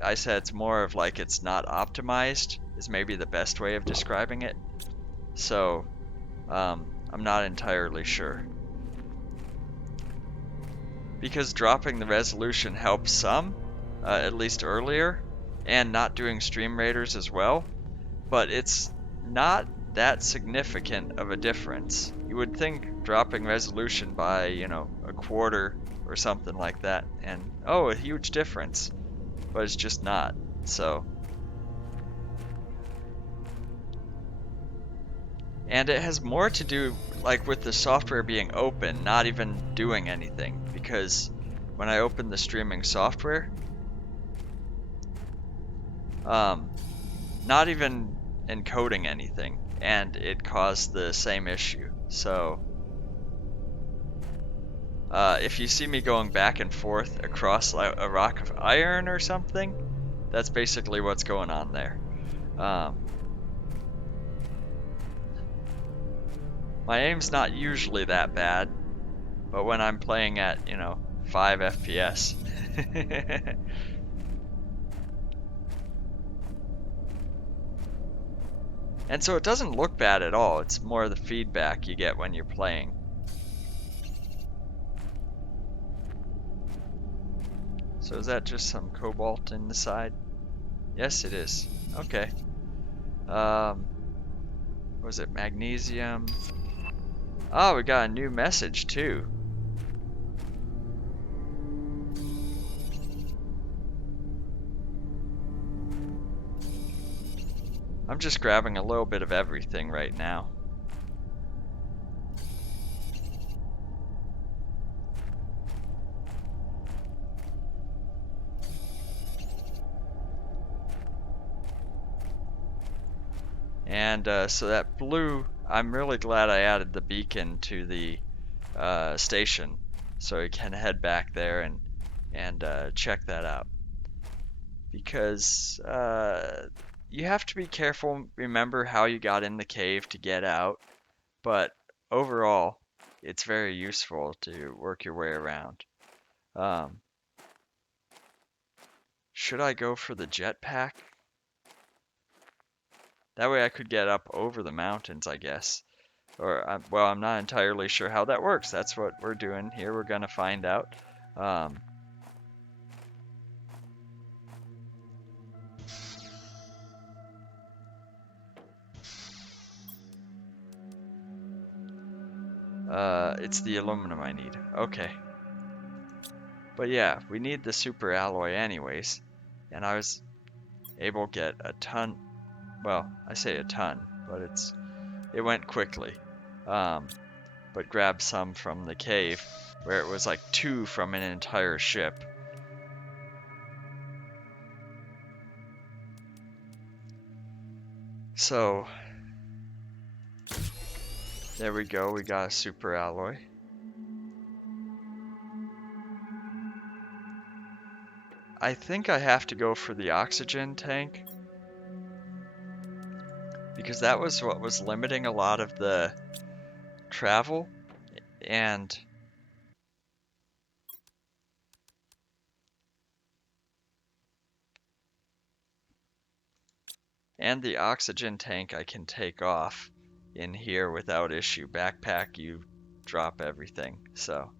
I said it's more of like it's not optimized, is maybe the best way of describing it. So I'm not entirely sure. Because dropping the resolution helps some, at least earlier, and not doing stream raiders as well, but it's not that significant of a difference. You would think dropping resolution by, a quarter or something like that, and oh, a huge difference, but it's just not. So, and it has more to do like with the software being open, not even doing anything, because when I open the streaming software, not even encoding anything, and it caused the same issue. So if you see me going back and forth across a rock of iron or something, that's basically what's going on there. My aim's not usually that bad, but when I'm playing at 5 FPS. And so it doesn't look bad at all. It's more the feedback you get when you're playing. So is that just some cobalt in the side? Yes, it is. Okay. Was it magnesium? Oh, we got a new message too. I'm just grabbing a little bit of everything right now. And so that blue, I'm really glad I added the beacon to the station, so we can head back there and check that out. Because you have to be careful, remember how you got in the cave to get out, but overall, it's very useful to work your way around. Should I go for the jetpack? That way I could get up over the mountains, I guess. Or, well, I'm not entirely sure how that works. That's what we're doing here. We're gonna find out. It's the aluminum I need. Okay. But yeah, we need the super alloy anyways. And I was able to get a ton. Well, I say a ton, but it went quickly. But grabbed some from the cave, where it was like 2 from an entire ship. So, there we go, we got a super alloy. I think I have to go for the oxygen tank, because that was what was limiting a lot of the travel, and the oxygen tank I can take off in here without issue. Backpack, you drop everything, so.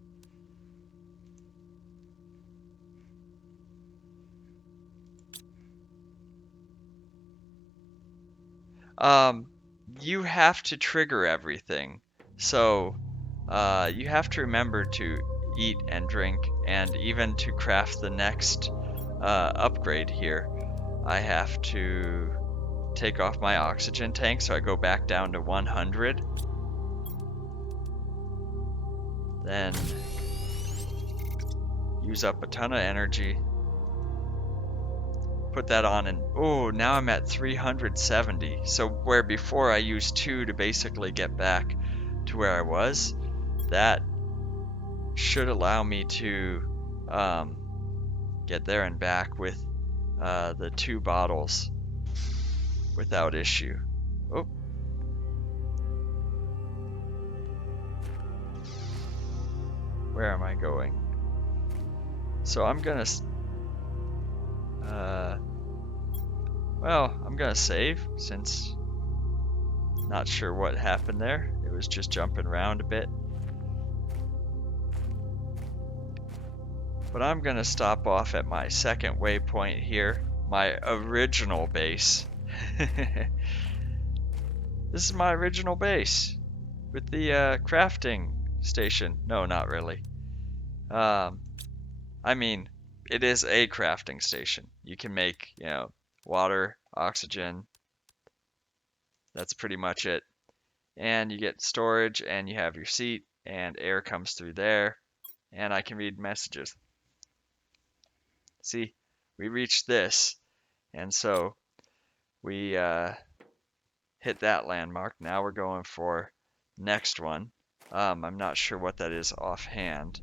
You have to trigger everything, so you have to remember to eat and drink, and even to craft the next upgrade here, I have to take off my oxygen tank, so I go back down to 100. Then use up a ton of energy. Put that on, and oh, now I'm at 370. So where before I used 2 to basically get back to where I was, that should allow me to get there and back with the 2 bottles without issue. Oh. Where am I going? So I'm gonna well, I'm gonna save, since not sure what happened there. It was just jumping around a bit. But I'm gonna stop off at my second waypoint here, my original base. This is my original base with the crafting station. No, not really. I mean, it is a crafting station. You can make, water, oxygen. That's pretty much it. And you get storage, and you have your seat, and air comes through there, and I can read messages. See, we reached this, and so we hit that landmark. Now we're going for next one. I'm not sure what that is offhand.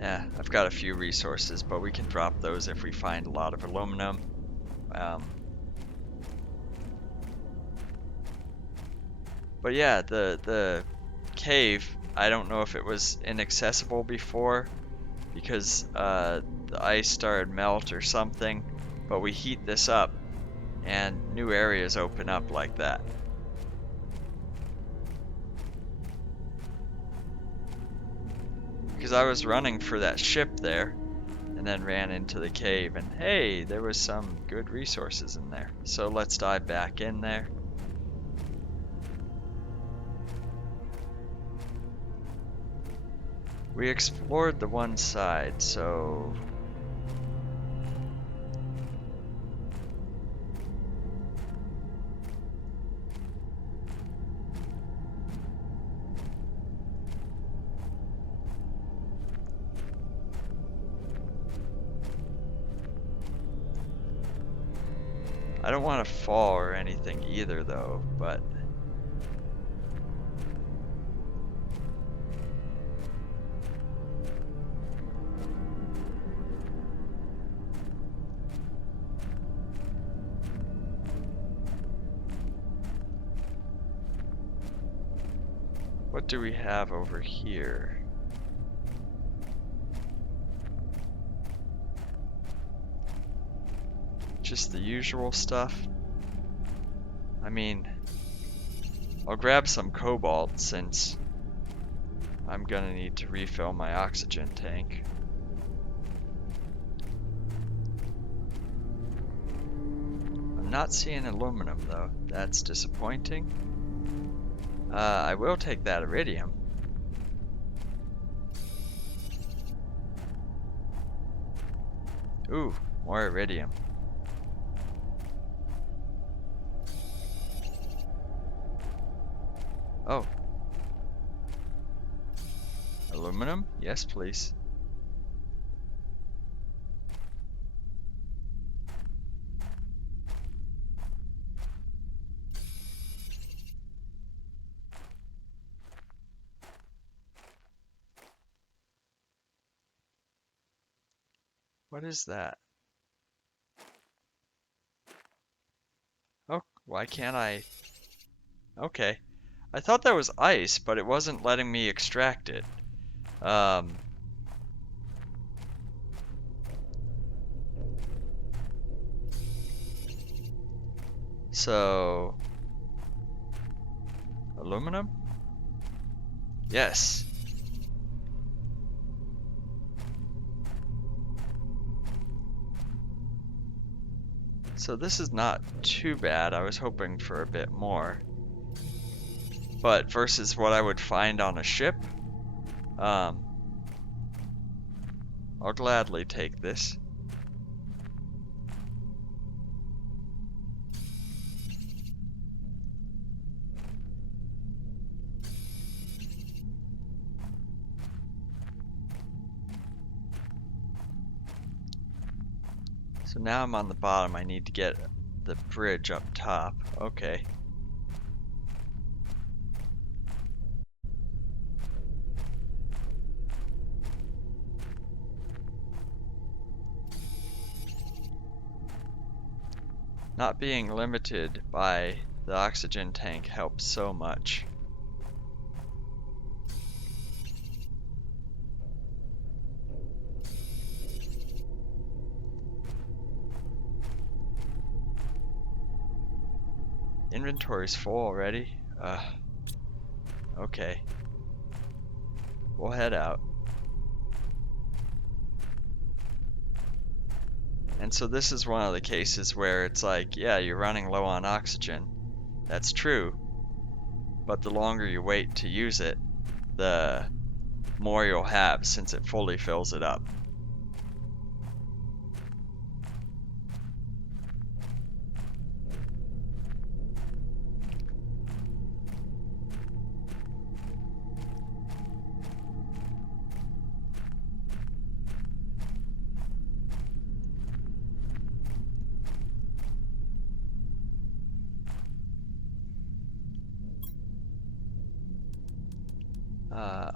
Yeah, I've got a few resources, but we can drop those if we find a lot of aluminum. But yeah, the cave, I don't know if it was inaccessible before because the ice started melt or something, but we heat this up and new areas open up like that. Because I was running for that ship there and then ran into the cave, and hey, there was some good resources in there. So let's dive back in there. We explored the one side, so I don't want to fall or anything either though, but what do we have over here? Just the usual stuff. I mean, I'll grab some cobalt since I'm gonna need to refill my oxygen tank. I'm not seeing aluminum though. That's disappointing. I will take that iridium. Ooh, more iridium. Oh. Aluminum? Yes, please. What is that? Oh, why can't I? Okay. I thought that was ice, but it wasn't letting me extract it. Um, so aluminum? Yes. So this is not too bad. I was hoping for a bit more. But versus what I would find on a ship, um, I'll gladly take this. So now I'm on the bottom. I need to get the bridge up top. Okay. Not being limited by the oxygen tank helps so much. Inventory's full already? Okay. We'll head out. And so this is one of the cases where it's like, yeah, you're running low on oxygen. That's true. But the longer you wait to use it, the more you'll have since it fully fills it up.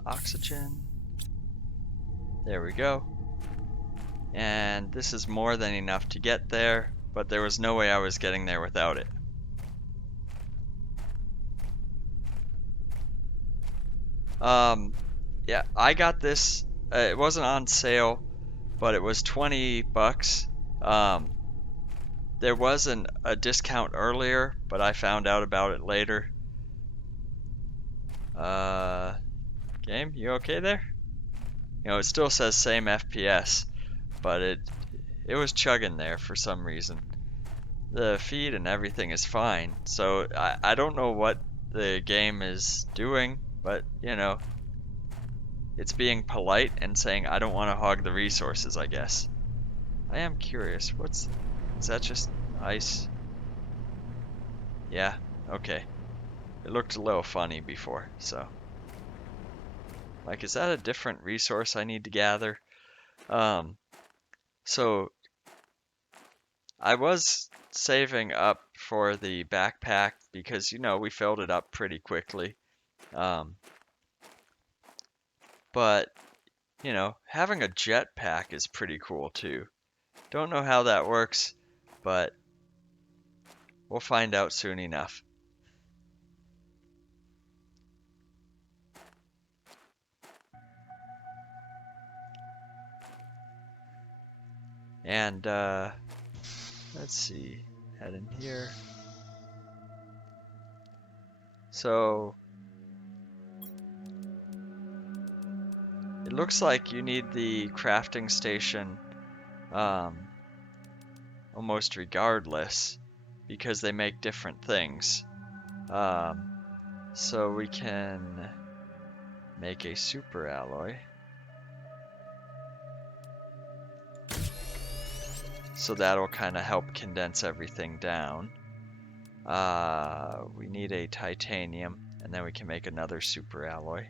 Oxygen. There we go. And this is more than enough to get there, but there was no way I was getting there without it. Yeah, I got this. It wasn't on sale, but it was 20 bucks. There wasn't a discount earlier, but I found out about it later. Game, you okay there? You know, it still says same FPS, but it was chugging there for some reason. The feed and everything is fine, so I don't know what the game is doing, but you know, it's being polite and saying I don't want to hog the resources, I guess. I am curious, is that just ice? Yeah, okay. It looked a little funny before, so. Like, is that a different resource I need to gather? So I was saving up for the backpack because, you know, we filled it up pretty quickly. But, you know, having a jetpack is pretty cool too. Don't know how that works, but we'll find out soon enough. And, let's see, head in here. So, it looks like you need the crafting station, almost regardless, because they make different things. So we can make a super alloy. So that'll kind of help condense everything down. We need a titanium, and then we can make another super alloy.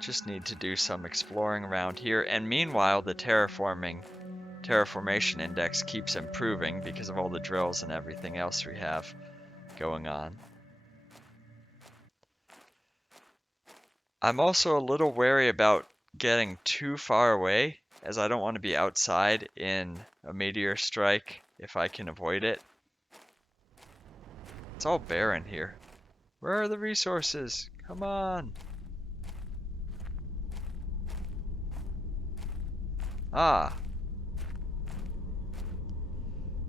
Just need to do some exploring around here, and meanwhile the terraformation index keeps improving because of all the drills and everything else we have going on. I'm also a little wary about getting too far away, as I don't want to be outside in a meteor strike if I can avoid it. It's all barren here. Where are the resources? Come on. Ah.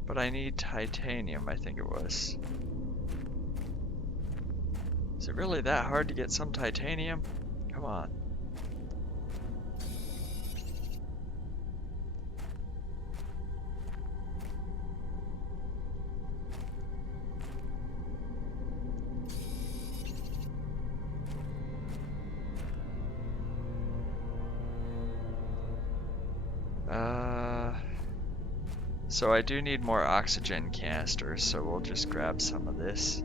But I need titanium, I think it was. Is it really that hard to get some titanium? Come on. So I do need more oxygen canisters, so we'll just grab some of this.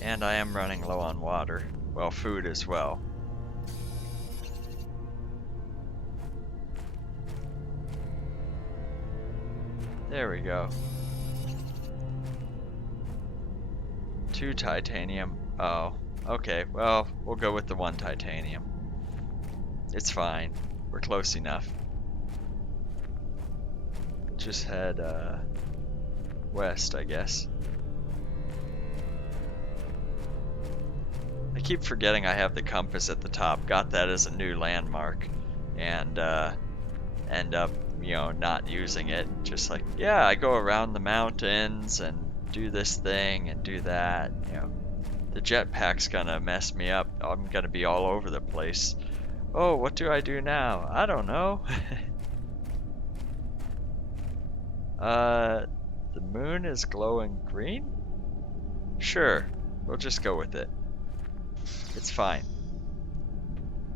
And I am running low on water. Well, food as well. There we go. 2 titanium. Oh, okay. Well, we'll go with the 1 titanium. It's fine. We're close enough. Just head west, I guess. I keep forgetting I have the compass at the top. Got that as a new landmark, and end up, not using it. Just like, yeah, I go around the mountains and do this thing and do that. The jetpack's gonna mess me up. I'm gonna be all over the place. Oh, what do I do now? I don't know. The moon is glowing green? Sure, we'll just go with it. It's fine.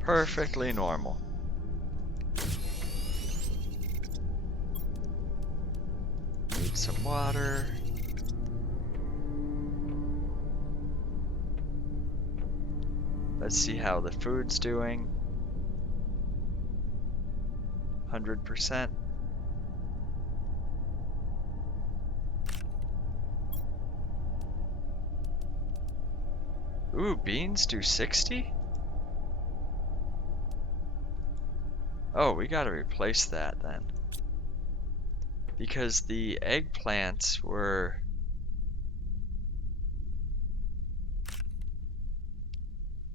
Perfectly normal. Need some water. Let's see how the food's doing. 100%. Ooh, beans do 60? Oh, we gotta replace that then. Because the eggplants were...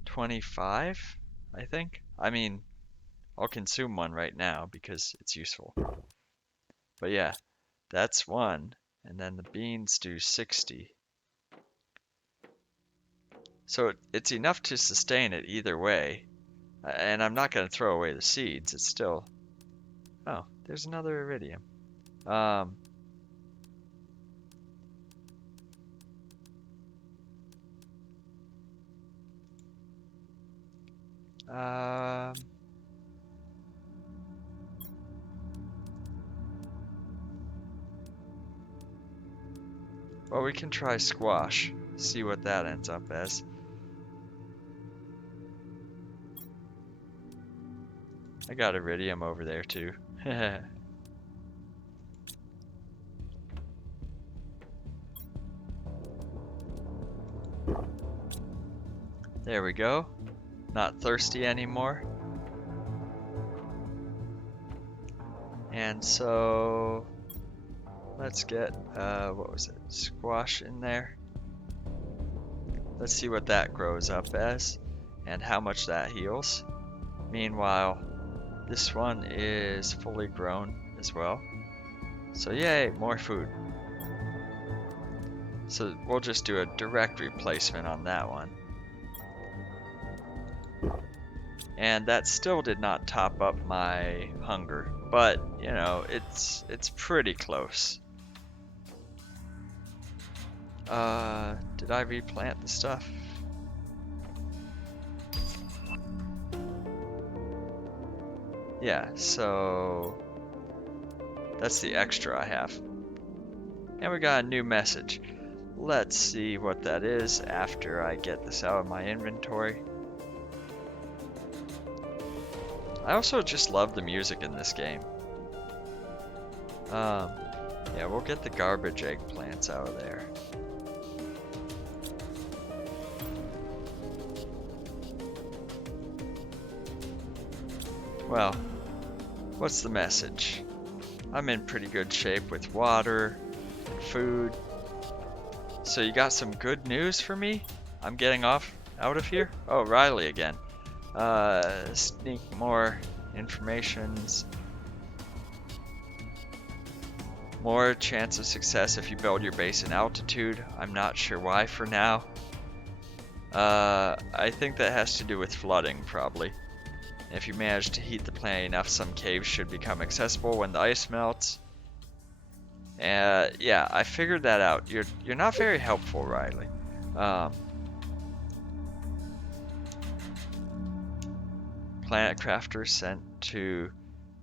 $25, I think. I mean, I'll consume one right now because it's useful. But yeah, that's 1. And then the beans do 60. So it's enough to sustain it either way. And I'm not going to throw away the seeds. It's still... Oh, there's another iridium. Well, we can try squash. See what that ends up as. I got iridium over there too. There we go. Not thirsty anymore. And so let's get, what was it? Squash in there. Let's see what that grows up as and how much that heals. Meanwhile, this one is fully grown as well. So yay, more food. So we'll just do a direct replacement on that one. and that still did not top up my hunger, but you know, it's pretty close. Did I replant the stuff? Yeah, so that's the extra I have. And we got a new message. Let's see what that is after I get this out of my inventory. I also just love the music in this game. Yeah, we'll get the garbage eggplants out of there. Well, what's the message? I'm in pretty good shape with water and food. So you got some good news for me? I'm getting out of here? Oh, Riley again. Sneak more informations. More chance of success if you build your base in altitude. I'm not sure why for now. I think that has to do with flooding, probably. If you manage to heat the planet enough, some caves should become accessible when the ice melts. Yeah, I figured that out. You're not very helpful, Riley. Planet Crafter sent to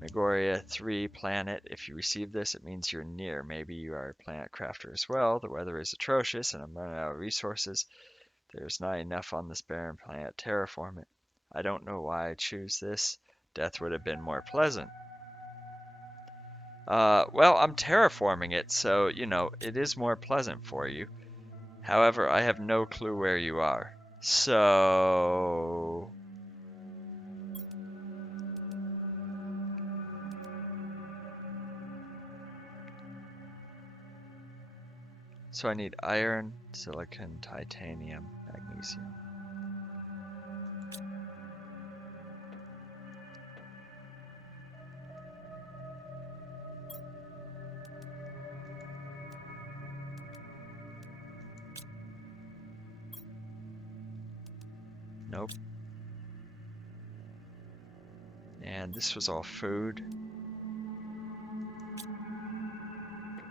Megoria 3 planet. If you receive this, it means you're near. Maybe you are a planet crafter as well. The weather is atrocious and I'm running out of resources. There's not enough on this barren planet to terraform it. I don't know why I choose this. Death would have been more pleasant. Well, I'm terraforming it, so, you know, it is more pleasant for you. However, I have no clue where you are. So I need iron, silicon, titanium, magnesium. Nope. And this was all food.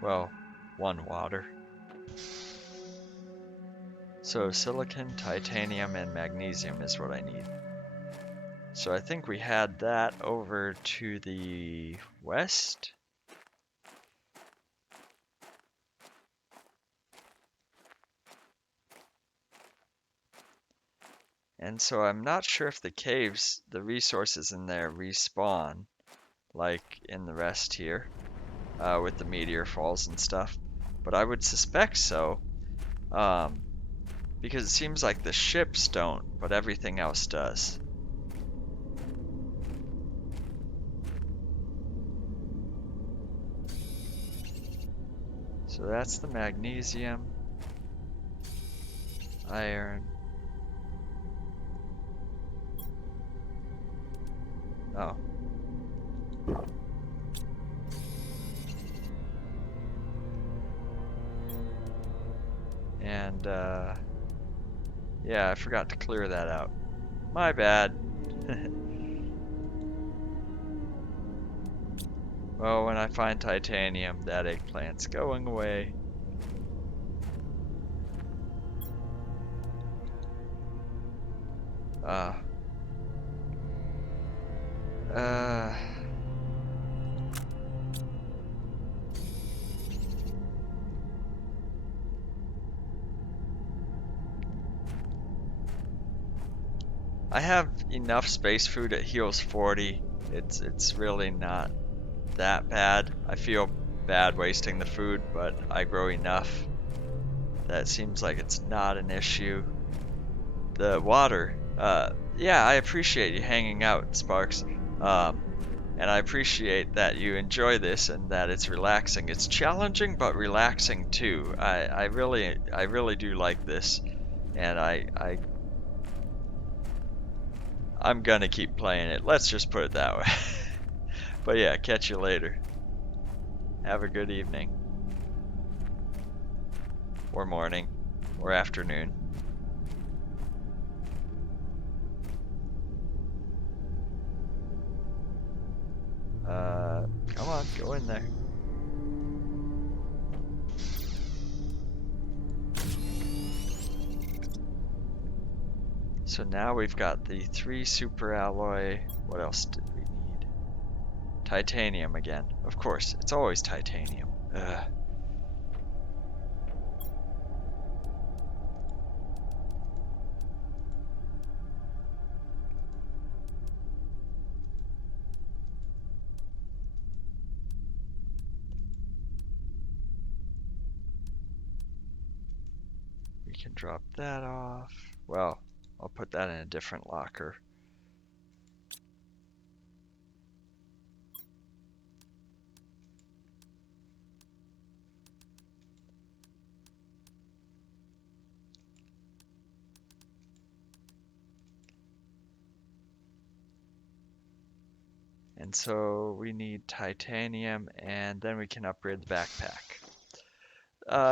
Well, one water. So silicon, titanium, and magnesium is what I need. So I think we had that over to the west. And so I'm not sure if the caves, the resources in there respawn, like in the rest here, with the meteor falls and stuff. But I would suspect so, because it seems like the ships don't, but everything else does. So that's the magnesium, iron. Oh. And, yeah, I forgot to clear that out. My bad. Well, when I find titanium, that eggplant's going away. I have enough space food at heals 40. It's really not that bad. I feel bad wasting the food, but I grow enough that seems like it's not an issue. The water, yeah, I appreciate you hanging out, Sparks. And I appreciate that you enjoy this and that it's relaxing. It's challenging but relaxing too. I really do like this, and I'm gonna keep playing it. Let's just put it that way. But yeah, catch you later. Have a good evening. Or morning. Or afternoon. on, go in there. So now we've got the 3 super alloy. What else did we need? Titanium again. Of course, it's always titanium. Ugh. We can drop that off. Well, I'll put that in a different locker. And so we need titanium, and then we can upgrade the backpack.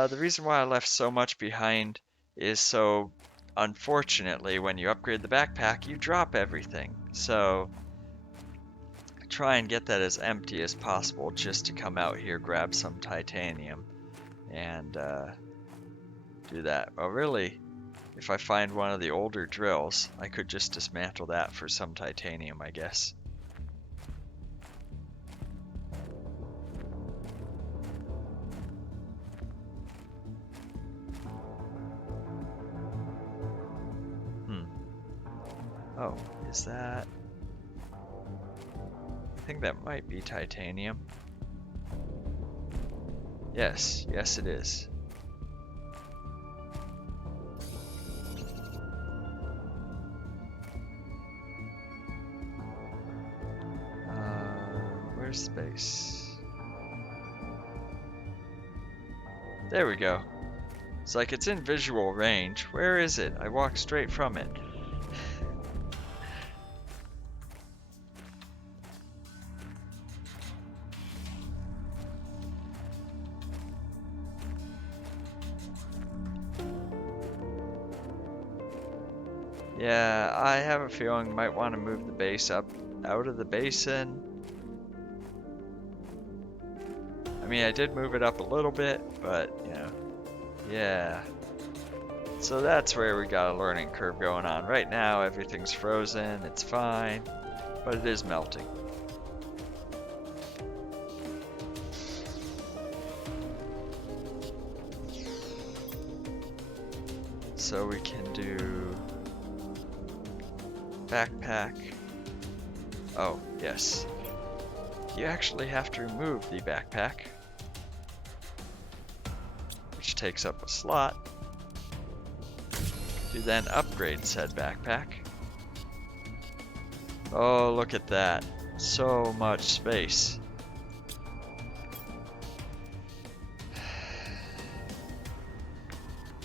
The reason why I left so much behind is so, unfortunately, when you upgrade the backpack, you drop everything. So try and get that as empty as possible just to come out here, grab some titanium, and do that. Well, really, if I find one of the older drills, I could just dismantle that for some titanium, I guess. Oh, is that... I think that might be titanium. Yes, yes it is. Where's space? There we go. It's like it's in visual range. Where is it? I walked straight from it. Yeah, I have a feeling you might want to move the base up out of the basin. I mean, I did move it up a little bit, but, you know, yeah. So that's where we got a learning curve going on. Right now, everything's frozen, it's fine, but it is melting. So we can do backpack. Oh, yes. You actually have to remove the backpack, which takes up a slot, to then upgrade said backpack. Oh, look at that. So much space.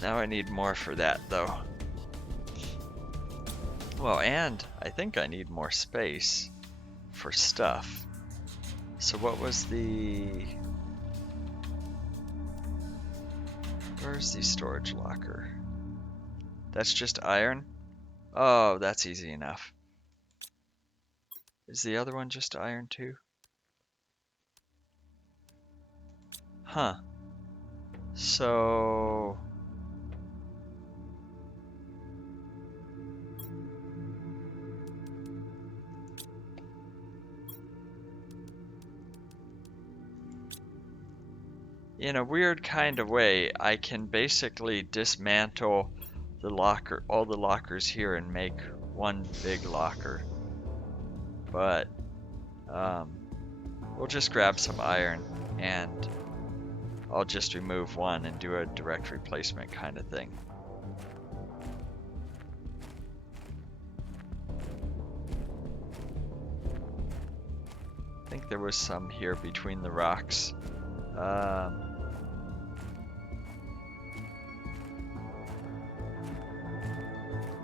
Now I need more for that, though. Well, and I think I need more space for stuff. So what was the... Where's the storage locker? That's just iron? Oh, that's easy enough. Is the other one just iron too? Huh. So... in a weird kind of way, I can basically dismantle the locker, all the lockers here, and make one big locker. But we'll just grab some iron and I'll just remove one and do a direct replacement kind of thing. I think there was some here between the rocks.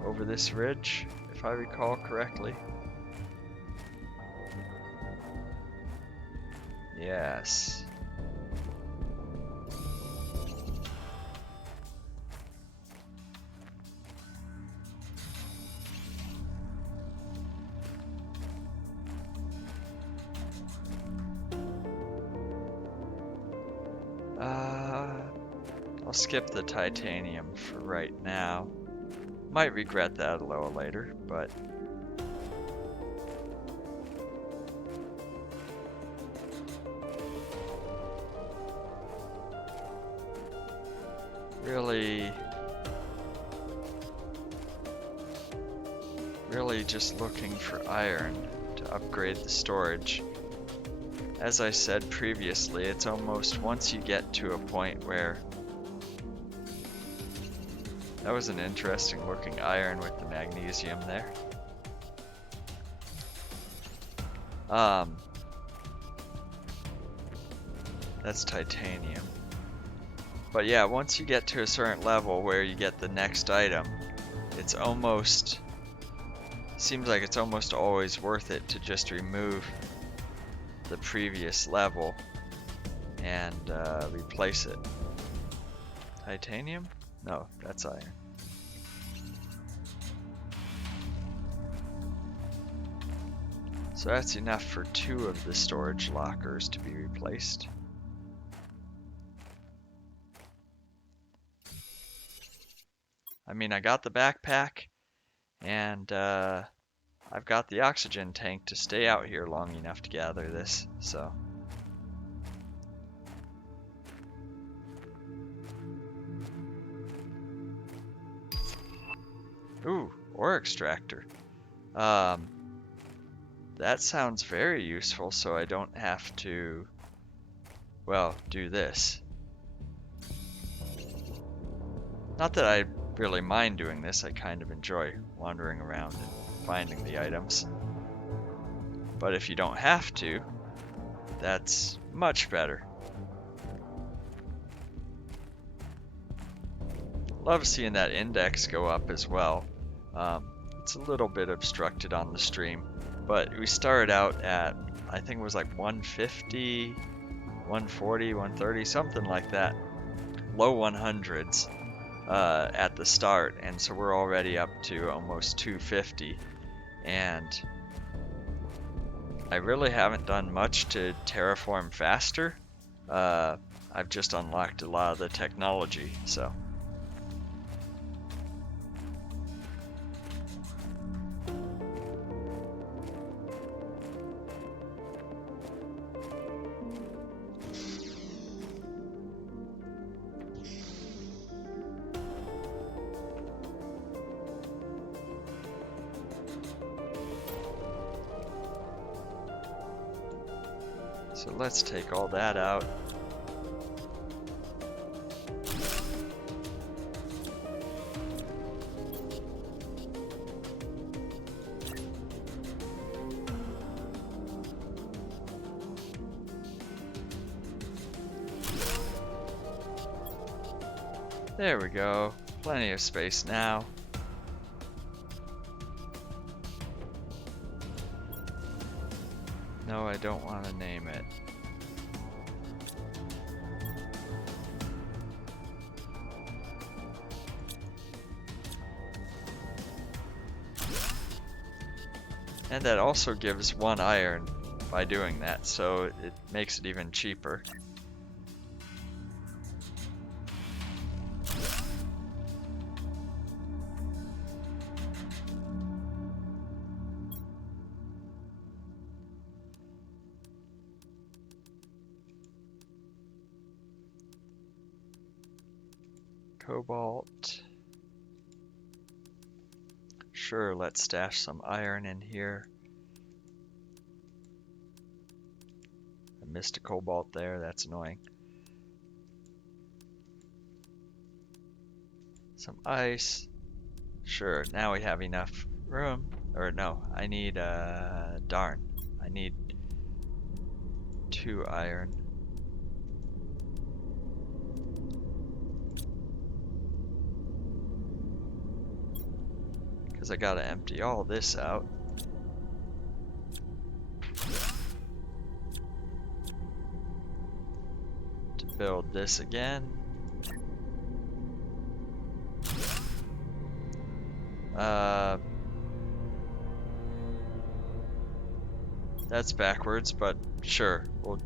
Over this ridge, if I recall correctly. Yes. I'll skip the titanium for right now. Might regret that a little later, but really just looking for iron to upgrade the storage. As I said previously, it's almost once you get to a point where... That was an interesting looking iron with the magnesium there. That's titanium. But yeah, once you get to a certain level where you get the next item, it's almost... Seems like it's almost always worth it to just remove the previous level and replace it. Titanium? No, that's iron. So that's enough for 2 of the storage lockers to be replaced. I mean, I got the backpack, and I've got the oxygen tank to stay out here long enough to gather this, so. Ooh, ore extractor. That sounds very useful, so I don't have to, well, do this. Not that I really mind doing this, I kind of enjoy wandering around and finding the items. But if you don't have to, that's much better. Love seeing that index go up as well. It's a little bit obstructed on the stream, but we started out at, I think it was like 150, 140, 130, something like that. Low 100s at the start, and so we're already up to almost 250. And I really haven't done much to terraform faster. I've just unlocked a lot of the technology, so. So let's take all that out. There we go. Plenty of space now. No, I don't want to name it. And that also gives 1 iron by doing that, so it makes it even cheaper. Cobalt. Sure, let's stash some iron in here. I missed a cobalt there, that's annoying. Some ice. Sure, now we have enough room. Or no, I need, darn. I need 2 iron. I gotta empty all this out. To build this again. That's backwards, but sure, we'll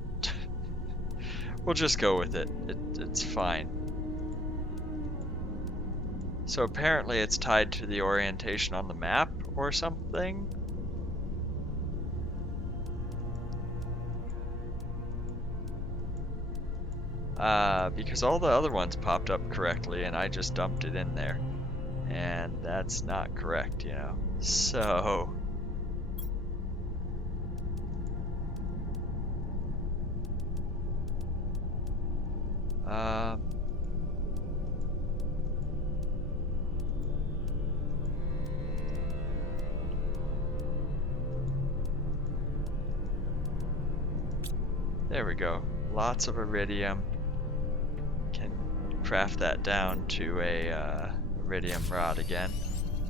just go with it. It's fine. So apparently it's tied to the orientation on the map or something. Because all the other ones popped up correctly and I just dumped it in there. And that's not correct, you know. So, um, there we go. Lots of iridium. Can craft that down to a iridium rod again.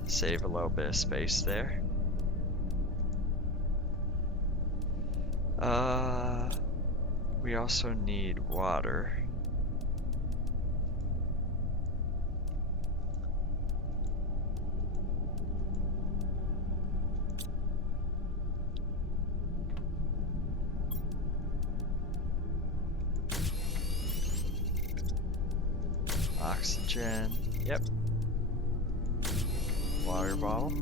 Save a little bit of space there. We also need water. Oxygen. Yep. Water bottle.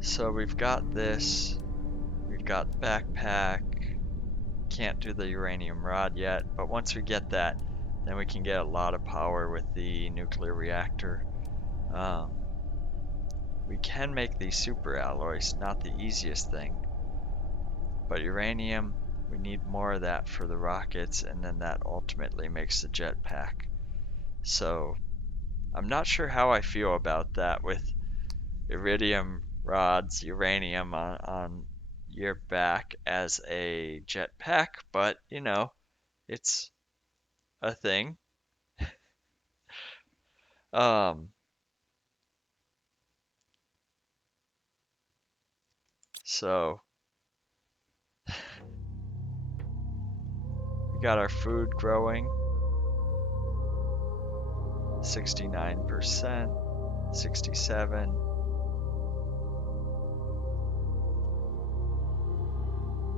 So we've got this. We've got the backpack. Can't do the uranium rod yet, but once we get that, then we can get a lot of power with the nuclear reactor. We can make these super alloys, not the easiest thing. But uranium, we need more of that for the rockets, and then that ultimately makes the jetpack. So I'm not sure how I feel about that with iridium rods, uranium on your back as a jetpack, but you know, it's a thing. Um, so we got our food growing, 69%, 67.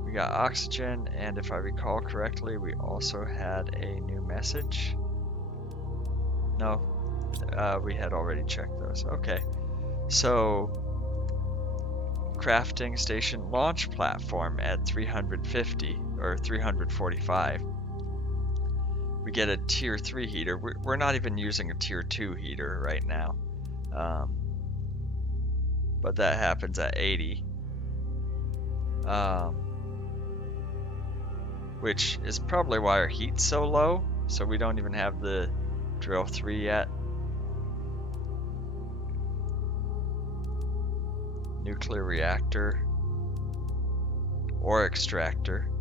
We got oxygen, and if I recall correctly, we also had a new message. No, we had already checked those. Okay, so crafting station launch platform at 350 or 345. We get a tier 3 heater. We're not even using a tier 2 heater right now. But that happens at 80. Which is probably why our heat's so low. So we don't even have the drill 3 yet. Nuclear reactor. Or extractor.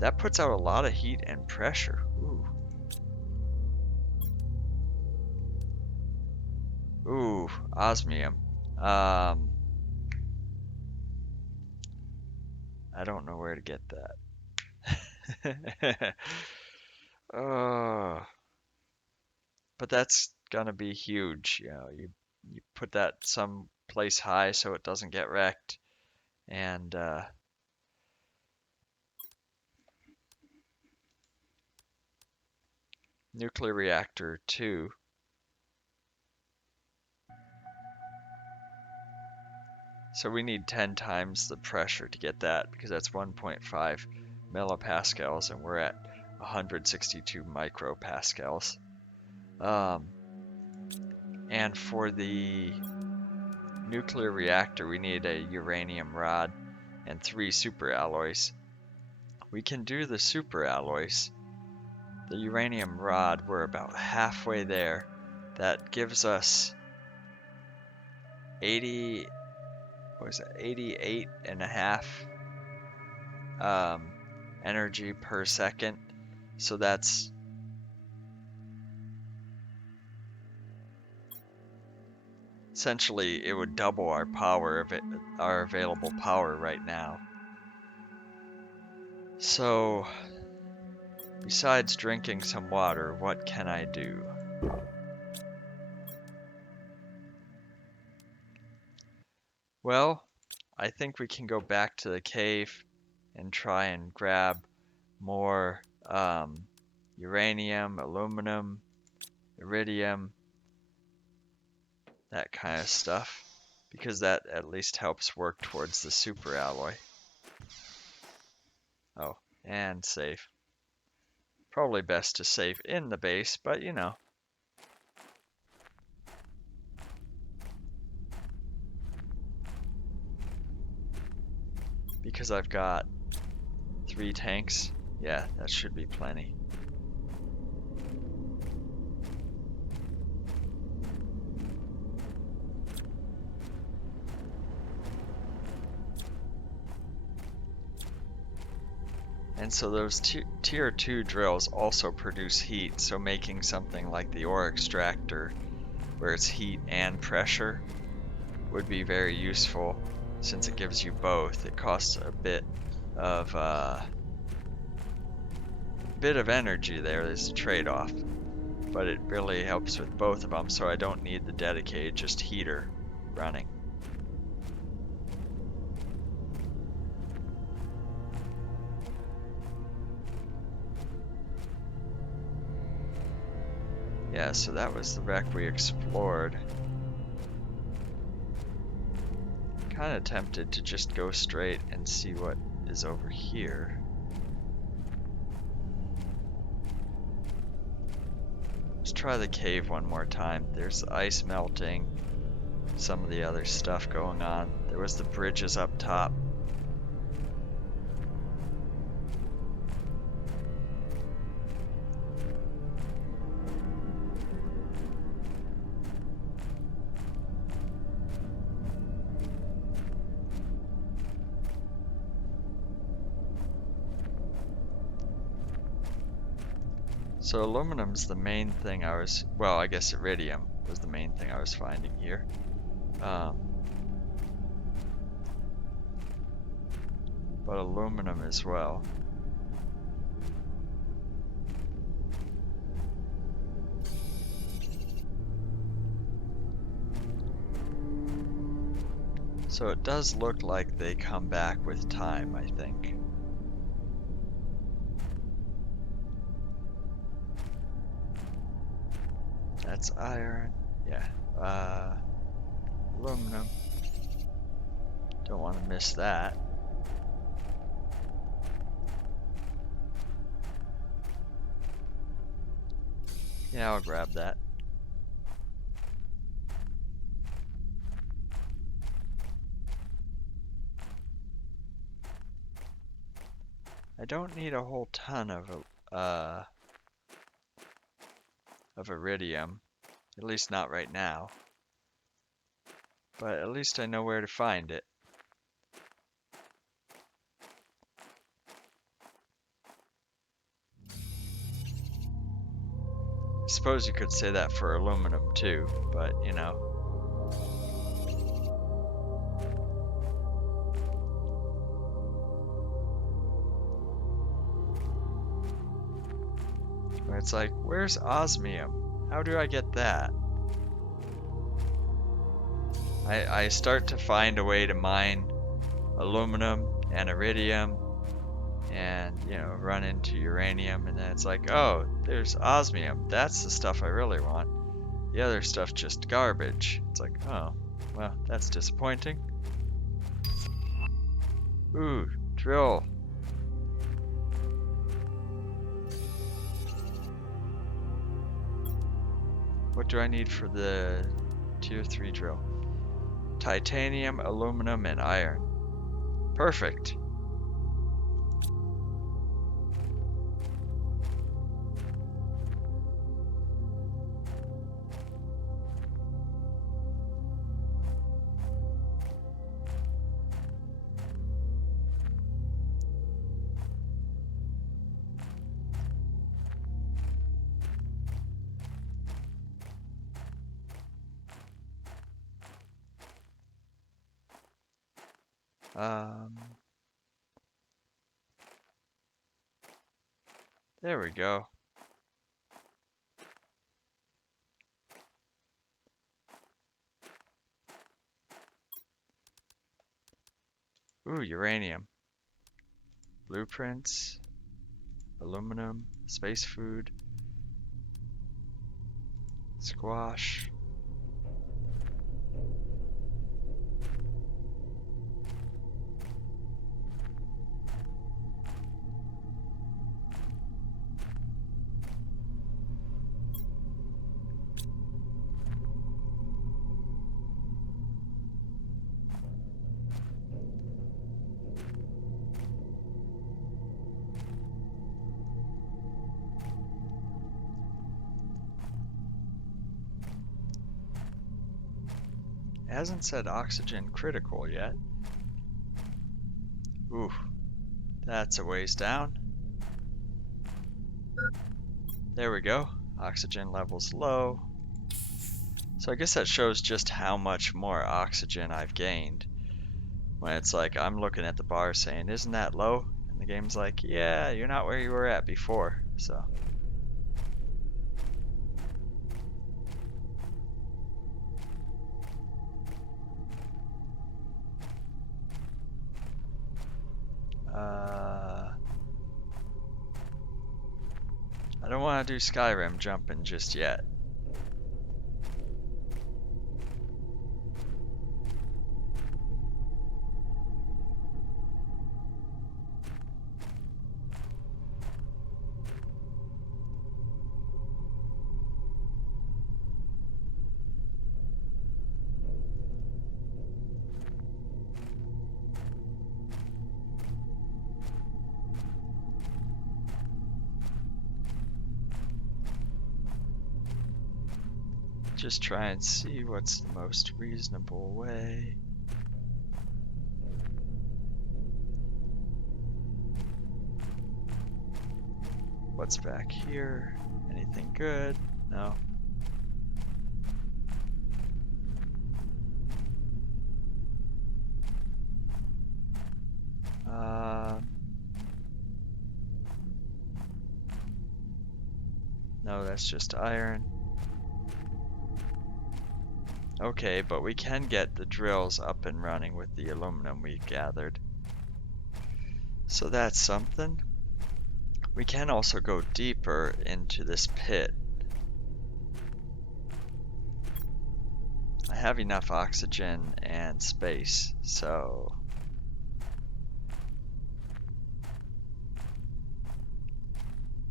That puts out a lot of heat and pressure. Ooh. Ooh, osmium. I don't know where to get that. Oh, but that's gonna be huge. You know, you put that someplace high so it doesn't get wrecked, and nuclear reactor 2. So we need 10 times the pressure to get that because that's 1.5 millipascals and we're at 162 micropascals. And for the nuclear reactor, we need a uranium rod and 3 super alloys. We can do the super alloys. The uranium rod, we're about halfway there. That gives us 80, what was it, 88 and a half energy per second. So that's essentially, it would double our power of it, our available power right now. So besides drinking some water, what can I do? Well, I think we can go back to the cave and try and grab more uranium, aluminum, iridium, that kind of stuff, because that at least helps work towards the super alloy. Oh, and save. Probably best to save in the base, but you know. Because I've got 3 tanks, yeah, that should be plenty. And so those tier 2 drills also produce heat, so making something like the ore extractor, where it's heat and pressure, would be very useful since it gives you both. It costs a bit of energy there. There's a trade-off, but it really helps with both of them, so I don't need the dedicated just heater running. Yeah, so that was the wreck we explored. Kind of tempted to just go straight and see what is over here. Let's try the cave one more time. There's the ice melting, some of the other stuff going on. There was the bridges up top. So aluminum's the main thing I was, well, I guess iridium was the main thing I was finding here. But aluminum as well. So it does look like they come back with time, I think. That's iron, yeah. Aluminum. Don't want to miss that. Yeah, I'll grab that. I don't need a whole ton of iridium, at least not right now. But at least I know where to find it. I suppose you could say that for aluminum too, but you know. It's like, where's osmium? How do I get that? I start to find a way to mine aluminum and iridium and, you know, run into uranium, and then it's like, oh, there's osmium. That's the stuff I really want. The other stuff's just garbage. It's like, oh, well, that's disappointing. Ooh, drill. What do I need for the tier 3 drill? Titanium, aluminum, and iron. Perfect. There we go. Ooh, uranium. blueprints, aluminum, space food, squash. It hasn't said oxygen critical yet. Ooh, that's a ways down. There we go. Oxygen levels low. So I guess that shows just how much more oxygen I've gained. When it's like, I'm looking at the bar saying, isn't that low? And the game's like, yeah, you're not where you were at before, so. I don't want to do Skyrim jumping just yet. Just try and see what's the most reasonable way. What's back here? Anything good? No. No, that's just iron. Okay, but we can get the drills up and running with the aluminum we gathered. So that's something. We can also go deeper into this pit. I have enough oxygen and space, so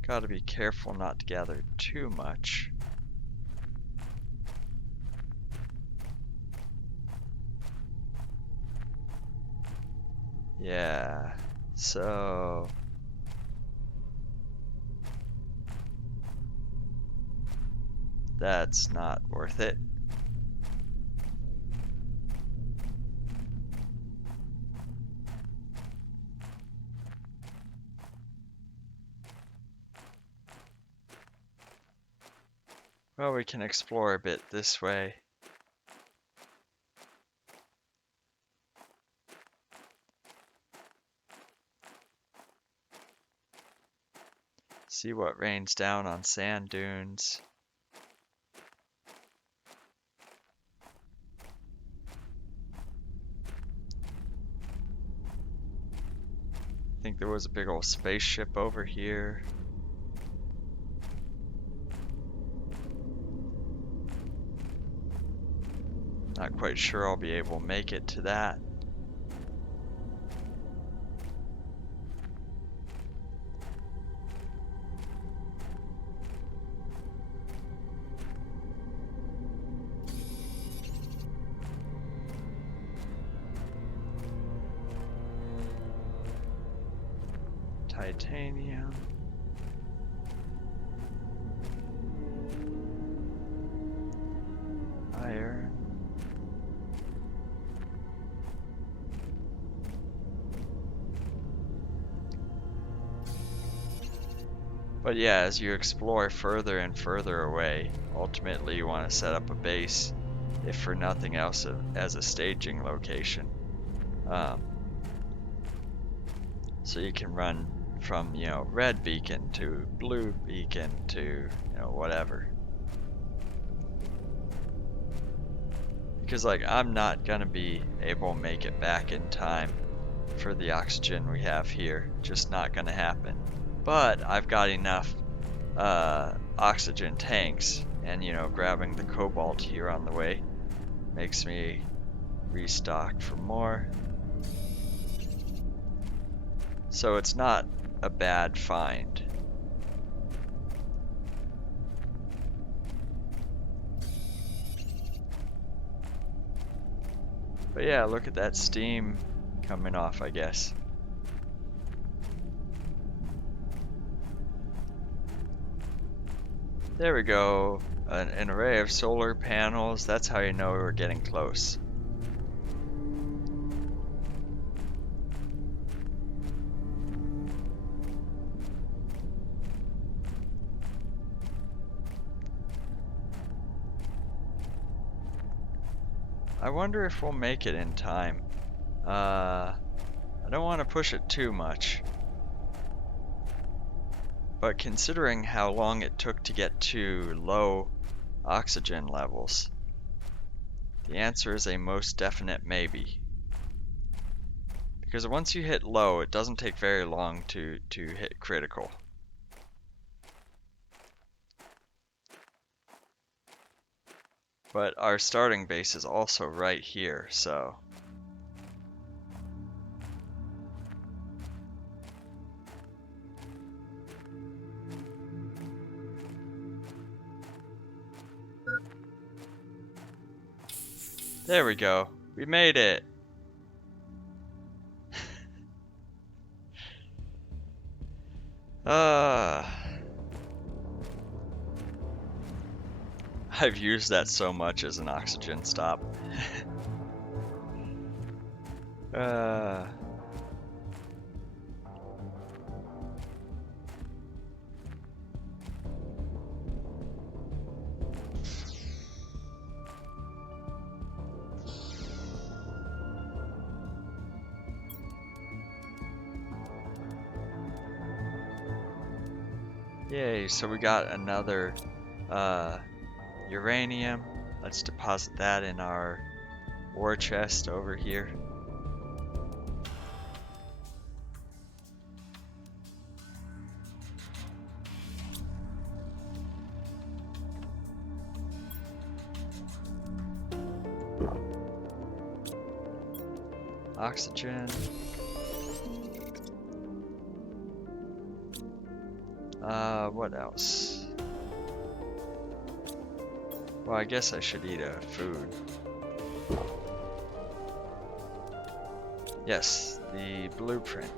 gotta be careful not to gather too much. Yeah, so that's not worth it. Well, we can explore a bit this way. See what rains down on sand dunes. I think there was a big old spaceship over here. Not quite sure I'll be able to make it to that. Titanium. Iron. But yeah, as you explore further and further away, ultimately you want to set up a base, if for nothing else, as a staging location. So you can run from, red beacon to blue beacon to, whatever. Because, like, I'm not gonna be able to make it back in time for the oxygen we have here. Just not gonna happen. But I've got enough oxygen tanks, and you know, grabbing the cobalt here on the way makes me restock for more. So it's not a bad find. But yeah, look at that steam coming off, I guess. There we go. An array of solar panels. That's how you know we're getting close. I wonder if we'll make it in time. I don't want to push it too much. But considering how long it took to get to low oxygen levels, the answer is a most definite maybe. Because once you hit low, it doesn't take very long to hit critical. But our starting base is also right here, so... There we go. We made it. I've used that so much as an oxygen stop. Yay, so we got another uranium. Let's deposit that in our war chest over here. Oxygen. What else? Well, I guess I should eat a food. Yes, the blueprint.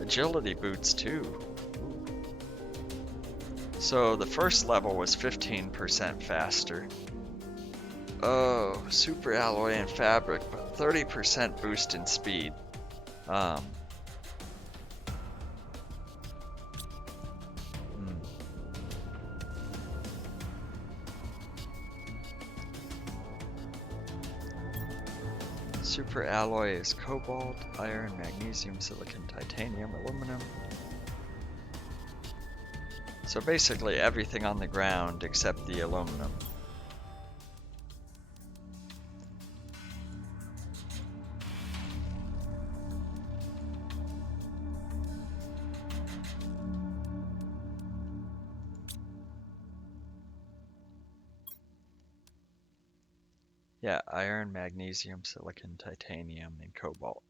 Agility boots too. Ooh. So the first level was 15% faster. Oh, super alloy and fabric, but 30% boost in speed. Super alloy is cobalt, iron, magnesium, silicon, titanium, aluminum. So basically everything on the ground except the aluminum. Yeah, iron, magnesium, silicon, titanium, and cobalt.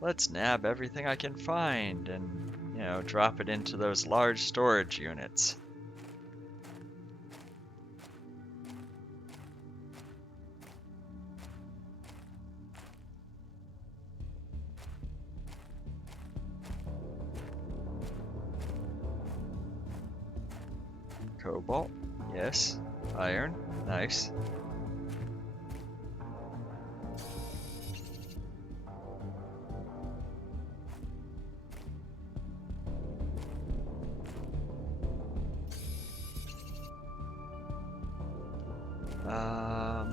Let's nab everything I can find and, you know, drop it into those large storage units. Cobalt, yes. Iron, nice. I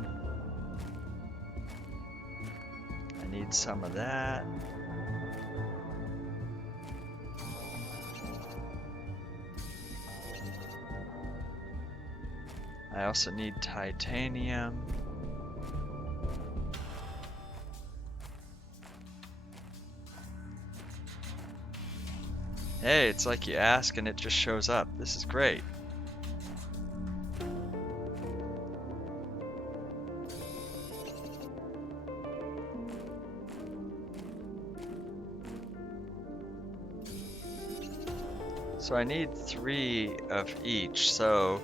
need some of that. I also need titanium. Hey, it's like you ask and it just shows up. This is great. So I need 3 of each, so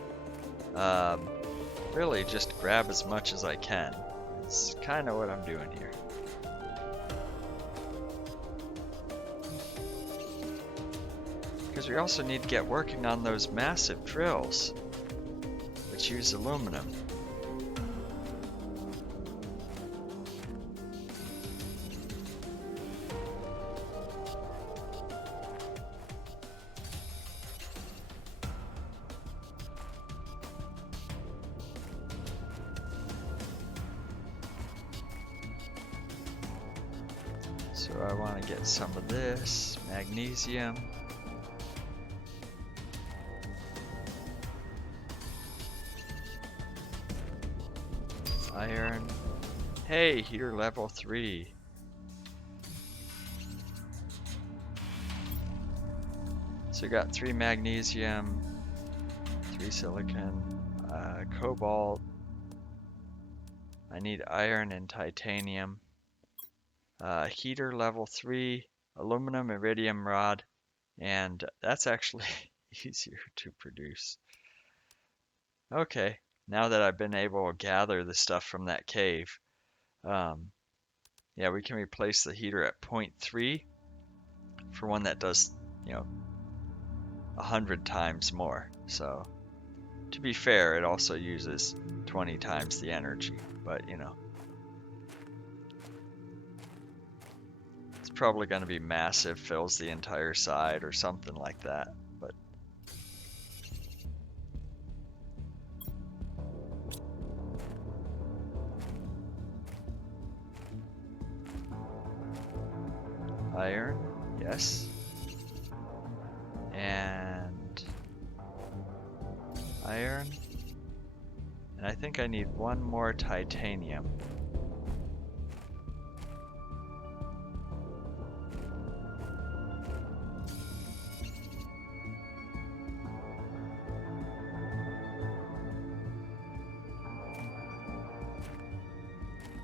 really just grab as much as I can. It's kind of what I'm doing here. Because we also need to get working on those massive drills, which use aluminum. So I want to get some of this magnesium. Iron. Hey, heater level 3. So we got 3 magnesium, 3 silicon, cobalt. I need iron and titanium. Heater level 3, aluminum, iridium rod, and that's actually easier to produce. Okay, now that I've been able to gather the stuff from that cave, yeah, we can replace the heater at 0.3 for one that does, 100 times more. So, to be fair, it also uses 20 times the energy, but it's probably going to be massive, fills the entire side or something like that. But iron, yes. And iron. And I think I need 1 more titanium.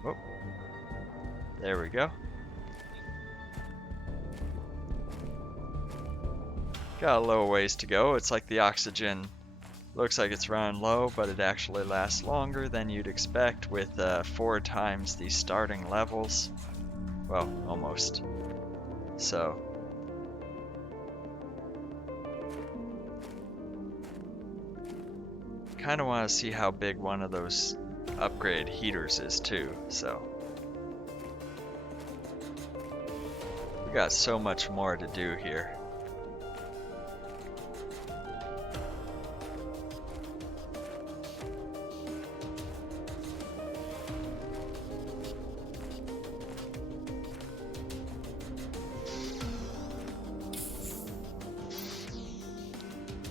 Oh, there we go. Got a little ways to go. It's like the oxygen looks like it's running low, but it actually lasts longer than you'd expect with 4 times the starting levels. Well, almost. So, kind of want to see how big one of those upgrade heaters is too. So, we got so much more to do here.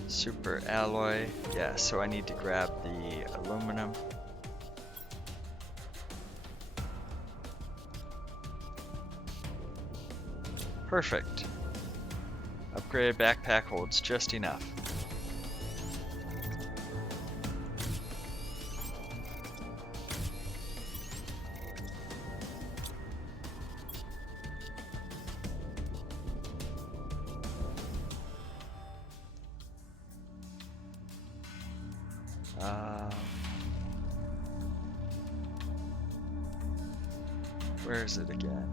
Super alloy, yeah, so I need to grab the aluminum. Perfect. Upgraded backpack holds just enough. Where is it again?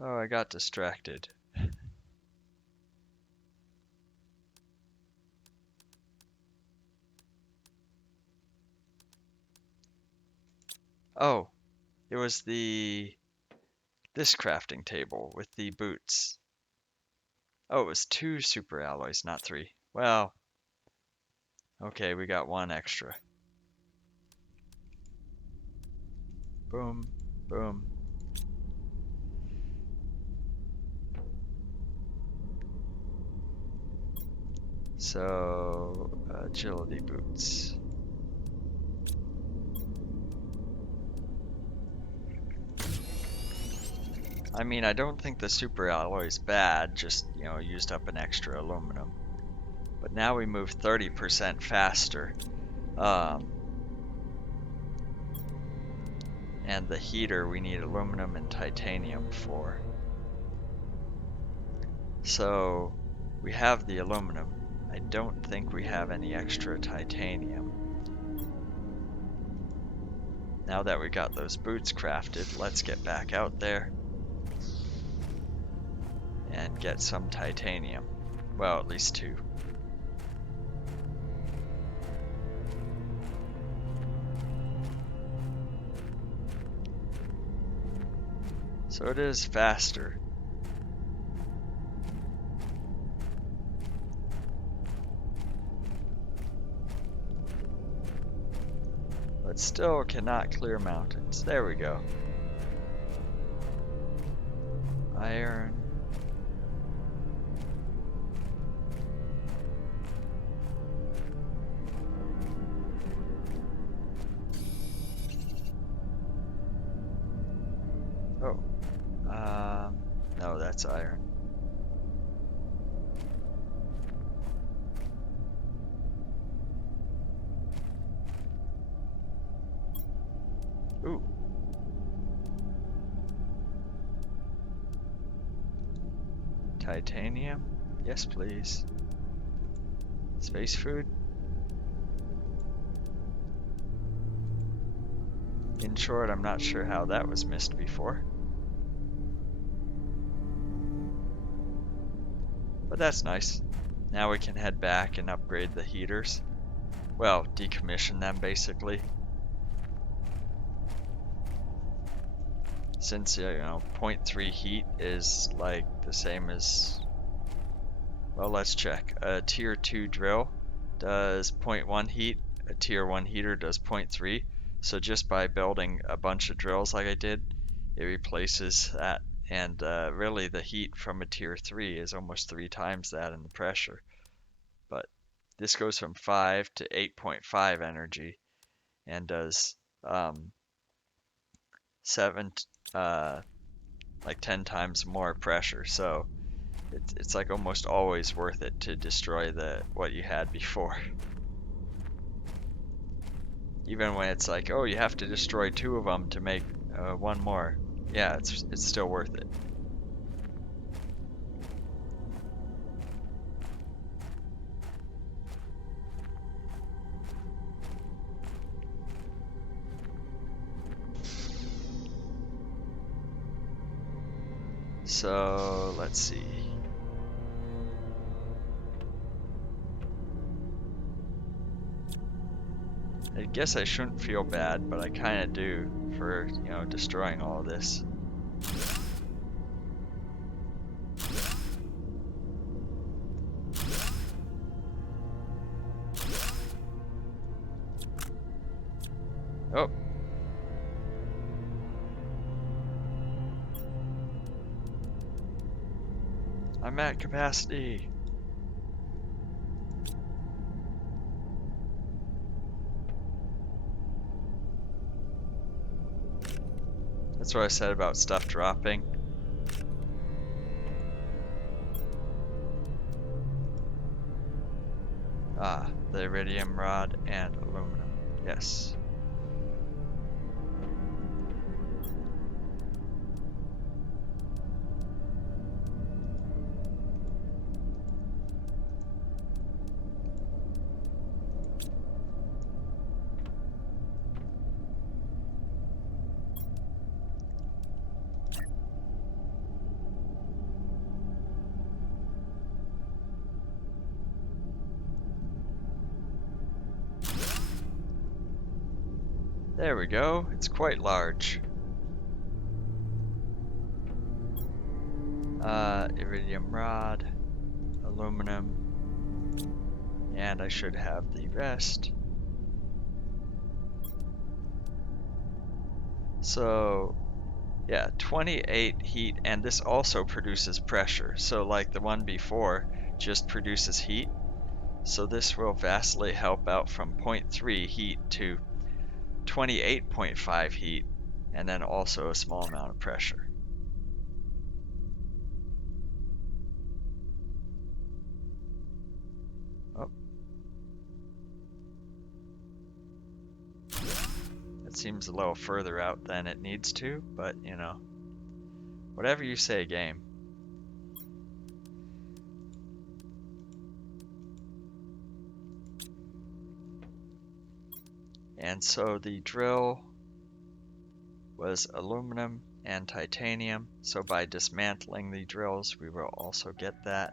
Oh, I got distracted. Oh, it was this crafting table with the boots. Oh, it was 2 super alloys, not 3. Well, okay, we got 1 extra. Boom, boom. So, agility boots. I mean, I don't think the super alloy is bad, just, used up an extra aluminum. But now we move 30% faster. And the heater we need aluminum and titanium for. So we have the aluminum. I don't think we have any extra titanium. Now that we got those boots crafted, let's get back out there and get some titanium. Well, at least 2. So it is faster. But still cannot clear mountains. There we go. Iron. Oh. No, that's iron. Ooh. Titanium? Yes, please. Space food? In short, I'm not sure how that was missed before. But that's nice. Now we can head back and upgrade the heaters. Well, decommission them basically. Since, 0.3 heat is like the same as, well, let's check. A tier 2 drill does 0.1 heat, a tier 1 heater does 0.3. So just by building a bunch of drills like I did, it replaces that. And really the heat from a tier 3 is almost 3 times that in the pressure. But this goes from 5 to 8.5 energy and does 10 times more pressure. So it's like almost always worth it to destroy what you had before. Even when it's like, oh, you have to destroy 2 of them to make 1 more. Yeah, it's still worth it. So let's see. I guess I shouldn't feel bad, but I kind of do for, destroying all of this. Oh. I'm at capacity. That's what I said about stuff dropping. Ah, the iridium rod and aluminum. Yes. There we go. It's quite large. Iridium rod, aluminum, and I should have the rest. So, yeah, 28 heat, and this also produces pressure. So like the one before just produces heat, So this will vastly help out from 0.3 heat to 28.5 heat, and then also a small amount of pressure. Oh. It seems a little further out than it needs to, but you know, whatever you say, game. And so the drill was aluminum and titanium, so by dismantling the drills we will also get that.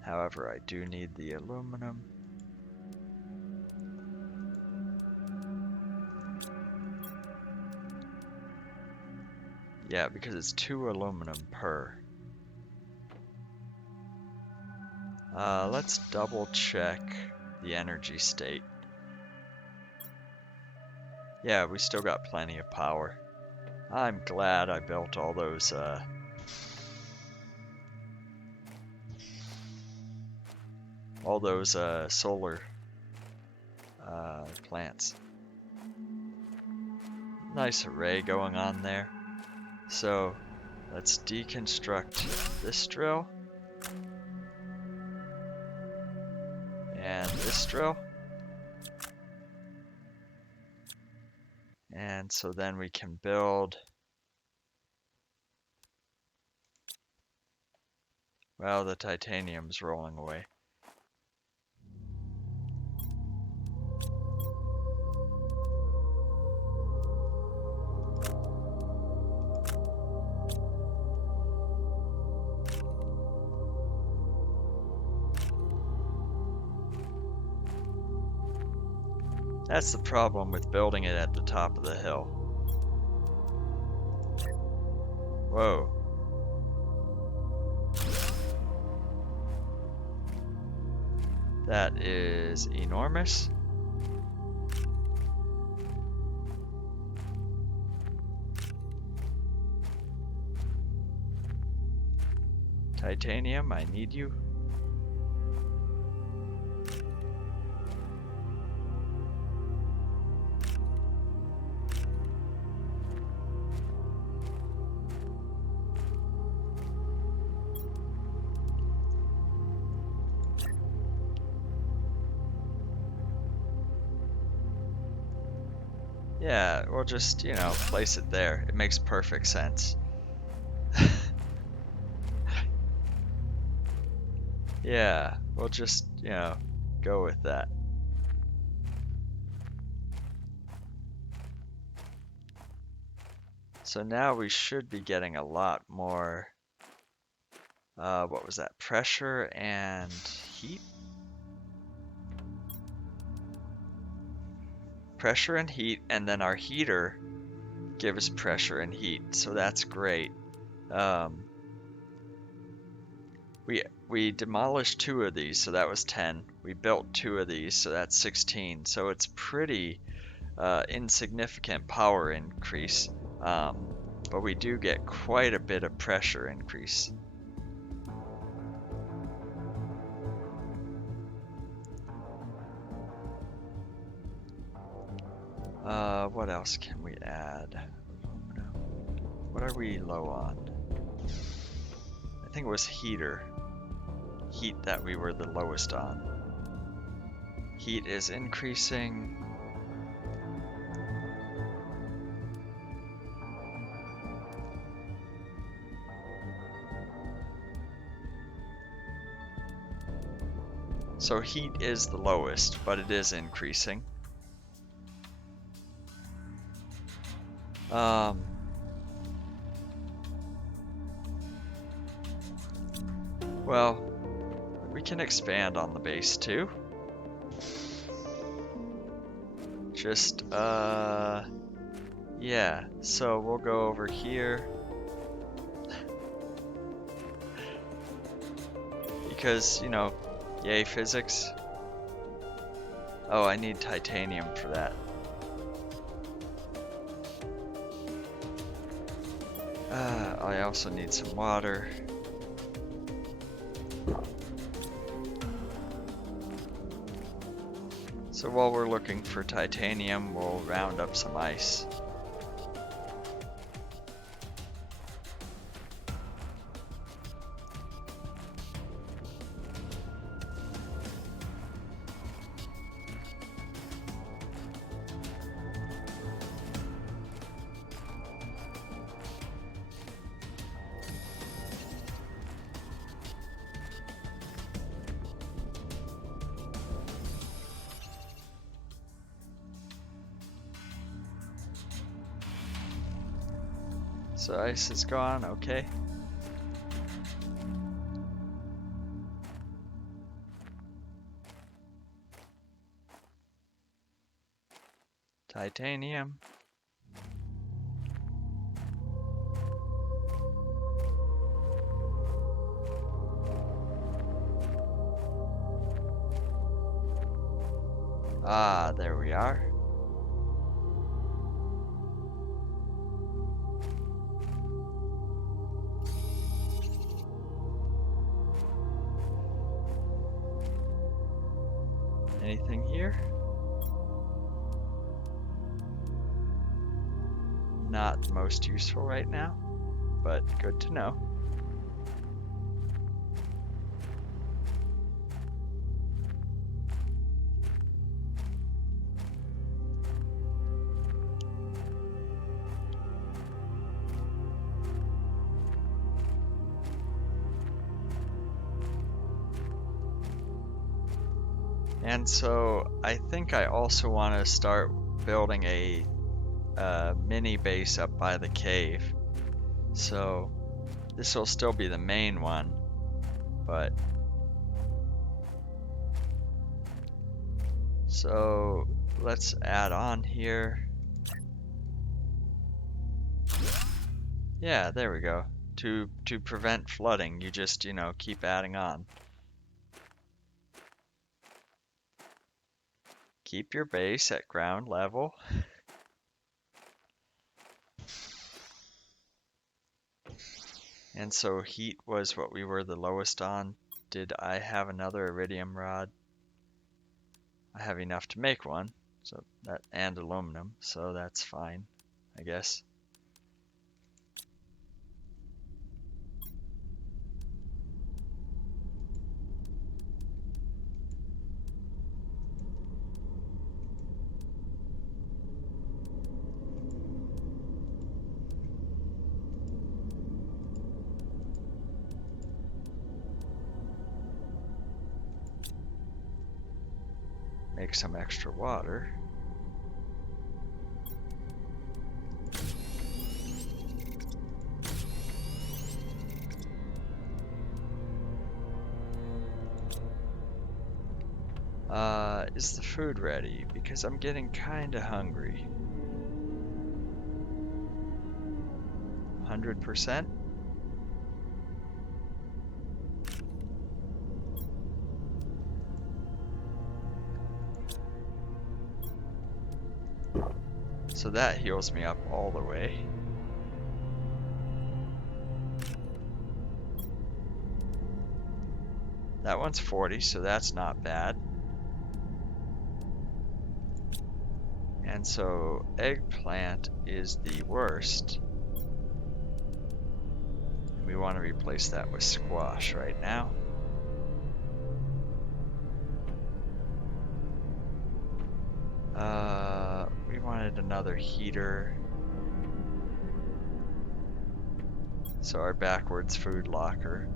However, I do need the aluminum. Yeah, because it's 2 aluminum per. Let's double check the energy state. Yeah, we still got plenty of power. I'm glad I built all those solar plants. Nice array going on there. So let's deconstruct this drill and this drill. And so then we can build, well, the titanium's rolling away. That's the problem with building it at the top of the hill. Whoa. That is enormous. Titanium, I need you. Yeah, we'll just, you know, place it there. It makes perfect sense. Yeah, we'll just, you know, go with that. So now we should be getting a lot more, what was that, pressure and heat? Pressure and heat, and then our heater gives pressure and heat, so that's great. We demolished 2 of these, so that was 10. We built 2 of these, so that's 16. So it's pretty insignificant power increase, but we do get quite a bit of pressure increase. What else can we add? Aluminum. What are we low on? I think it was heater. Heat that we were the lowest on. Heat is increasing. So heat is the lowest, but it is increasing. Well, we can expand on the base too. Just, yeah, so we'll go over here. Because, you know, yay physics. Oh, I need titanium for that. I also need some water. So while we're looking for titanium, we'll round up some ice. So ice is gone, okay. Titanium. Ah, there we are. Anything here? Not the most useful right now, but good to know. And so I think I also want to start building a mini base up by the cave. So this will still be the main one, but so let's add on here. Yeah, there we go. To prevent flooding, you just, keep adding on. Keep your base at ground level. And so heat was what we were the lowest on. Did I have another iridium rod? I have enough to make one, so that and aluminum, so that's fine, I guess. Make some extra water. Is the food ready? Because I'm getting kinda hungry. 100%? So that heals me up all the way. That one's 40, so that's not bad. And so eggplant is the worst. And we want to replace that with squash right now. We wanted another heater. So our backwards food locker.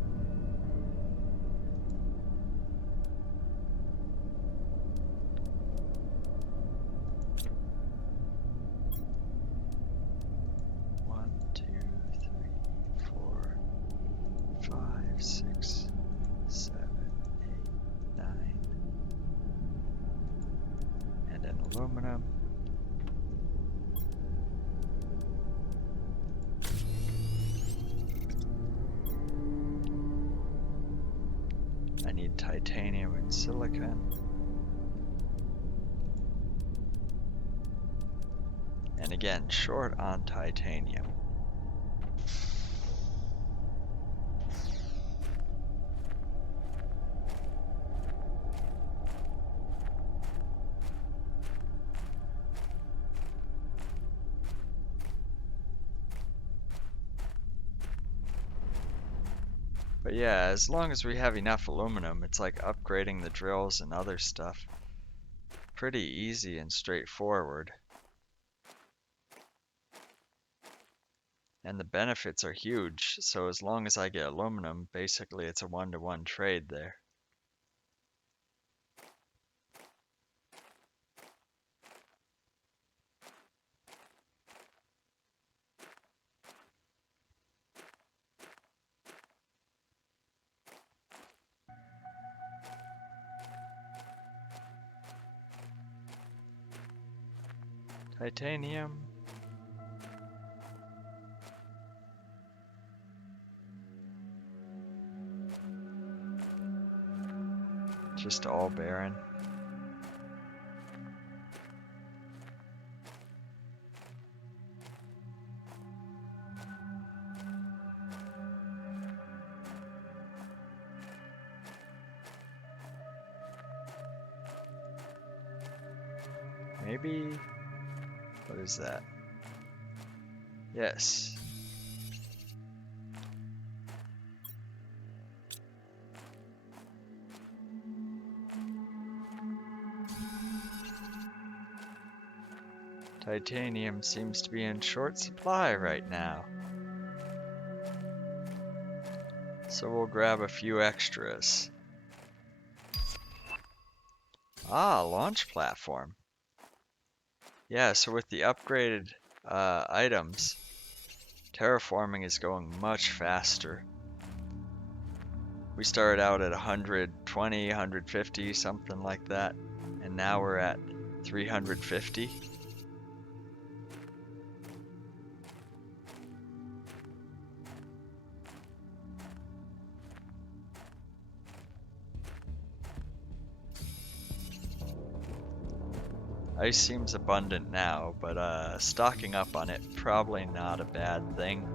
Aluminum. I need titanium and silicon. And again, short on titanium. But yeah, as long as we have enough aluminum, it's like upgrading the drills and other stuff. Pretty easy and straightforward. And the benefits are huge, so as long as I get aluminum, basically it's a one-to-one trade there. Titanium. Just all barren. Maybe... What is that? Yes. Titanium seems to be in short supply right now. So we'll grab a few extras. Ah, launch platform. Yeah, so with the upgraded items, terraforming is going much faster. We started out at 120, 150, something like that, and now we're at 350. Ice seems abundant now, but stocking up on it, probably not a bad thing,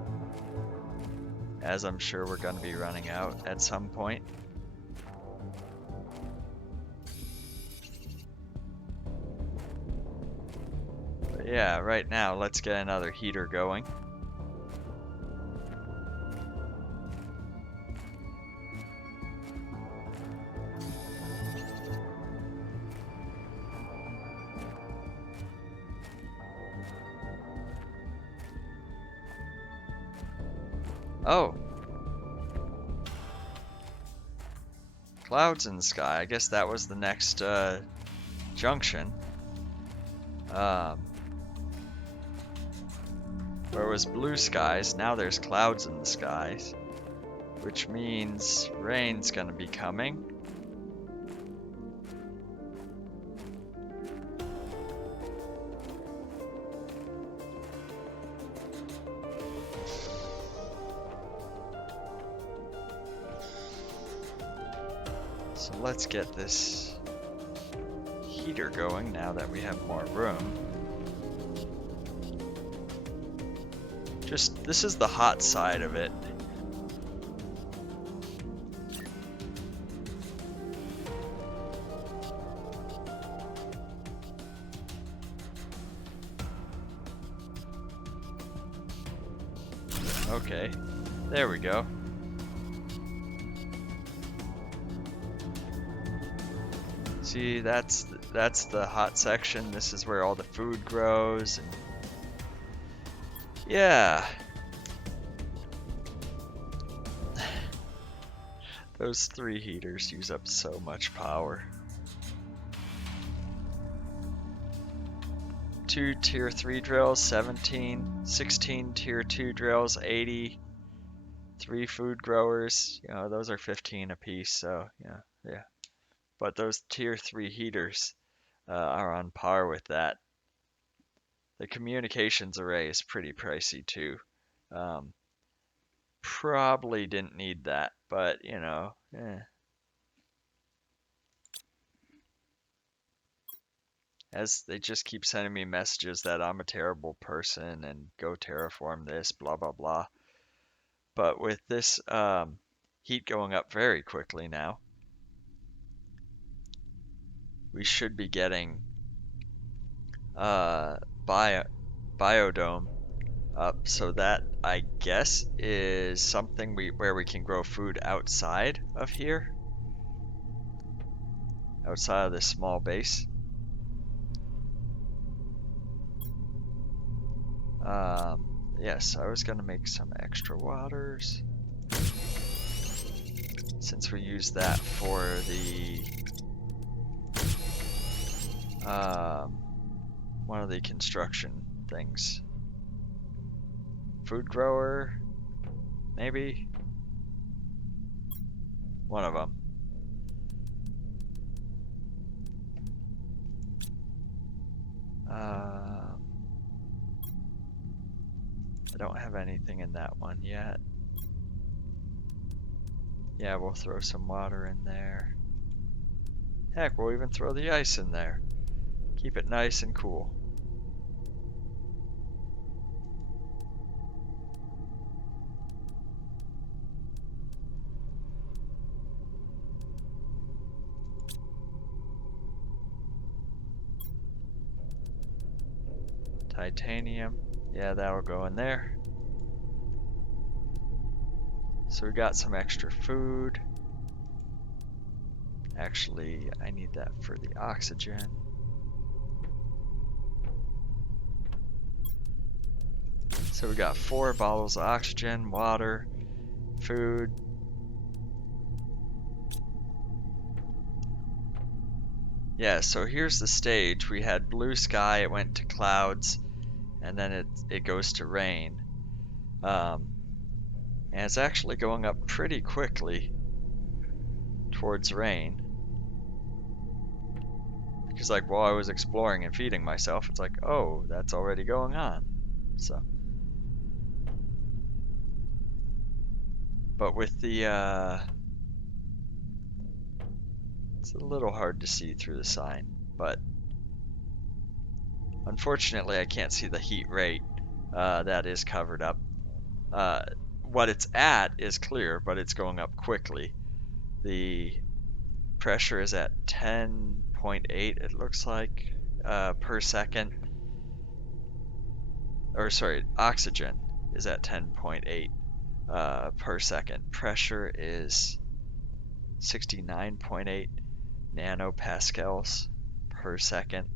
as I'm sure we're going to be running out at some point. But yeah, right now, let's get another heater going. Oh! Clouds in the sky. I guess that was the next junction. Where was blue skies, now there's clouds in the skies. Which means rain's gonna be coming. So let's get this heater going now that we have more room. This is the hot side of it. Okay, there we go. See, that's the hot section. This is where all the food grows, and yeah. Those 3 heaters use up so much power. 2 tier 3 drills, 17, 16 tier 2 drills, 80, 3 food growers, you know, those are 15 apiece, so yeah. But those tier 3 heaters are on par with that. The communications array is pretty pricey too. Probably didn't need that, but you know, As they just keep sending me messages that I'm a terrible person and go terraform this, blah blah blah. But with this heat going up very quickly now, we should be getting biodome up. So that, I guess, is something where we can grow food outside of here. Outside of this small base. Yes, I was gonna make some extra waters. Since we use that for the one of the construction things. Food grower, maybe? One of them. I don't have anything in that one yet. Yeah, we'll throw some water in there. Heck, we'll even throw the ice in there. Keep it nice and cool. Titanium. Yeah, that'll go in there. So we got some extra food. Actually, I need that for the oxygen. So we got 4 bottles of oxygen, water, food. Yeah, so here's the stage. We had blue sky, it went to clouds, and then it goes to rain. And it's actually going up pretty quickly towards rain. Because like while I was exploring and feeding myself, it's like, oh, that's already going on. So, but with the it's a little hard to see through the sign, but unfortunately I can't see the heat rate. That is covered up. What it's at is clear, but it's going up quickly. The pressure is at 10.8, it looks like, per second. Or sorry, oxygen is at 10.8 per second. Pressure is 69.8 nanopascals per second.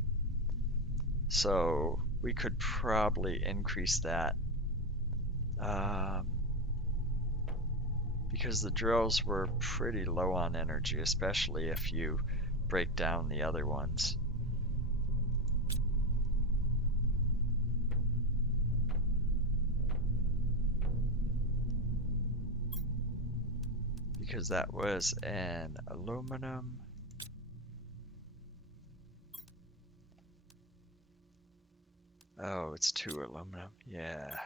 So we could probably increase that. Because the drills were pretty low on energy, especially if you break down the other ones. Because that was an aluminum. Oh, it's 2 aluminum, yeah.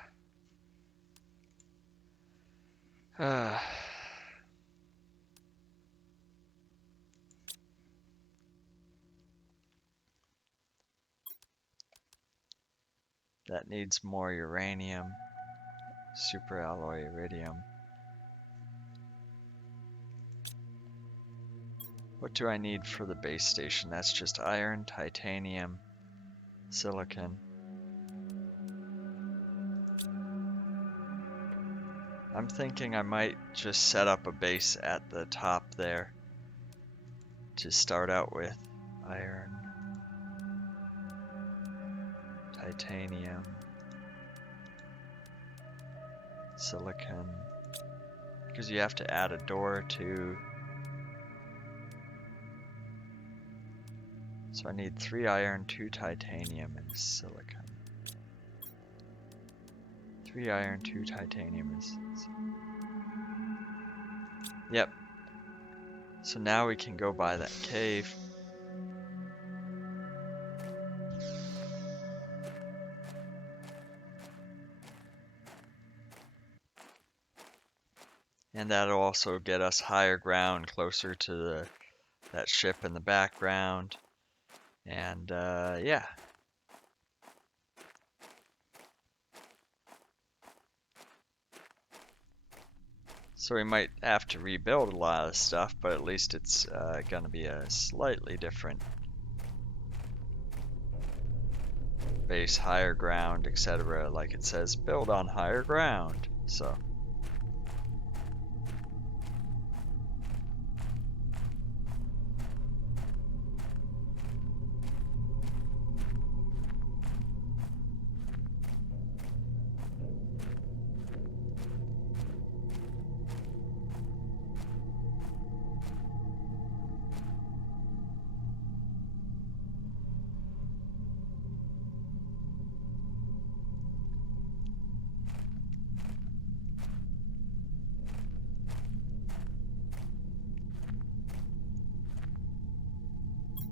That needs more uranium, superalloy iridium. What do I need for the base station? That's just iron, titanium, silicon. I'm thinking I might just set up a base at the top there to start out with. Iron, titanium, silicon, because you have to add a door to. So I need 3 iron, 2 titanium, and silicon. 3 iron, 2 titanium is. Yep. So now we can go by that cave. And that'll also get us higher ground, closer to that ship in the background. And yeah. So we might have to rebuild a lot of stuff, but at least it's gonna be a slightly different face higher ground, etc. Like it says, build on higher ground. So.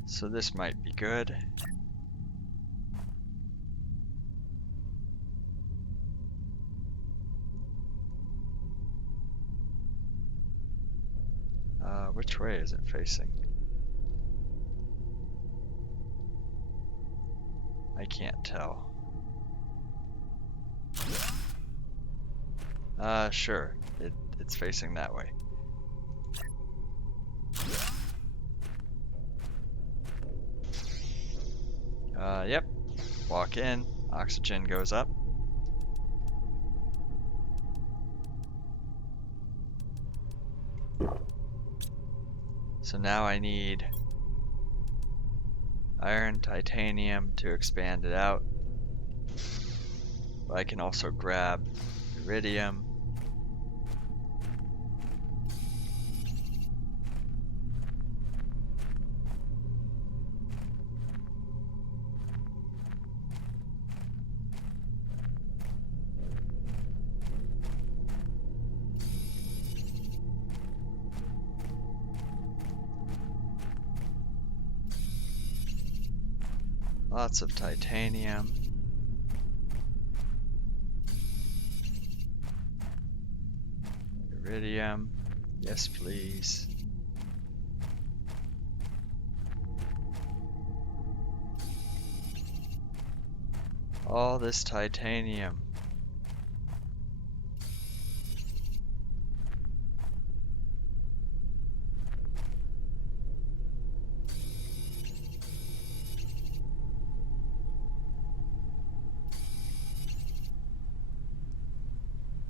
So this might be good. Which way is it facing? I can't tell. Sure. It's facing that way. Yep. Walk in. Oxygen goes up. So now I need iron, titanium to expand it out. But I can also grab iridium. Lots of titanium. Iridium. Yes, please. All this titanium.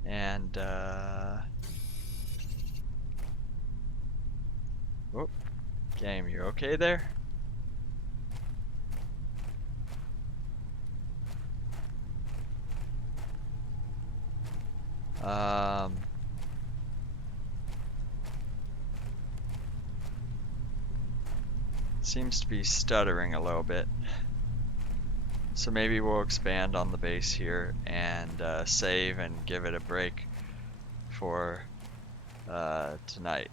And, oh, game, you okay there? Seems to be stuttering a little bit. So maybe we'll expand on the base here and save and give it a break for tonight.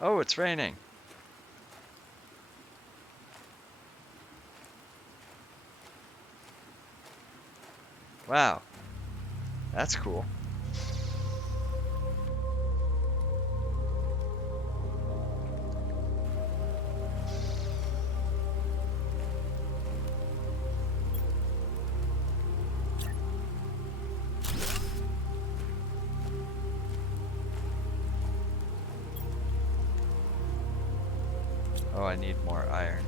Oh, it's raining. Wow, that's cool. Oh, I need more iron.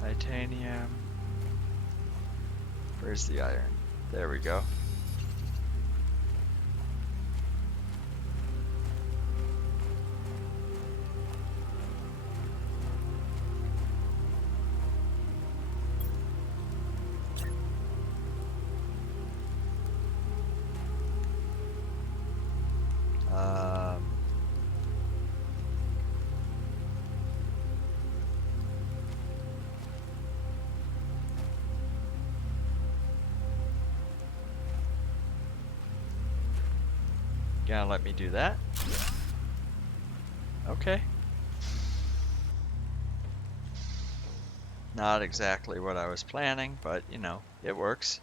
Titanium. Where's the iron? There we go. Gonna let me do that? Okay. Not exactly what I was planning, but you know, it works.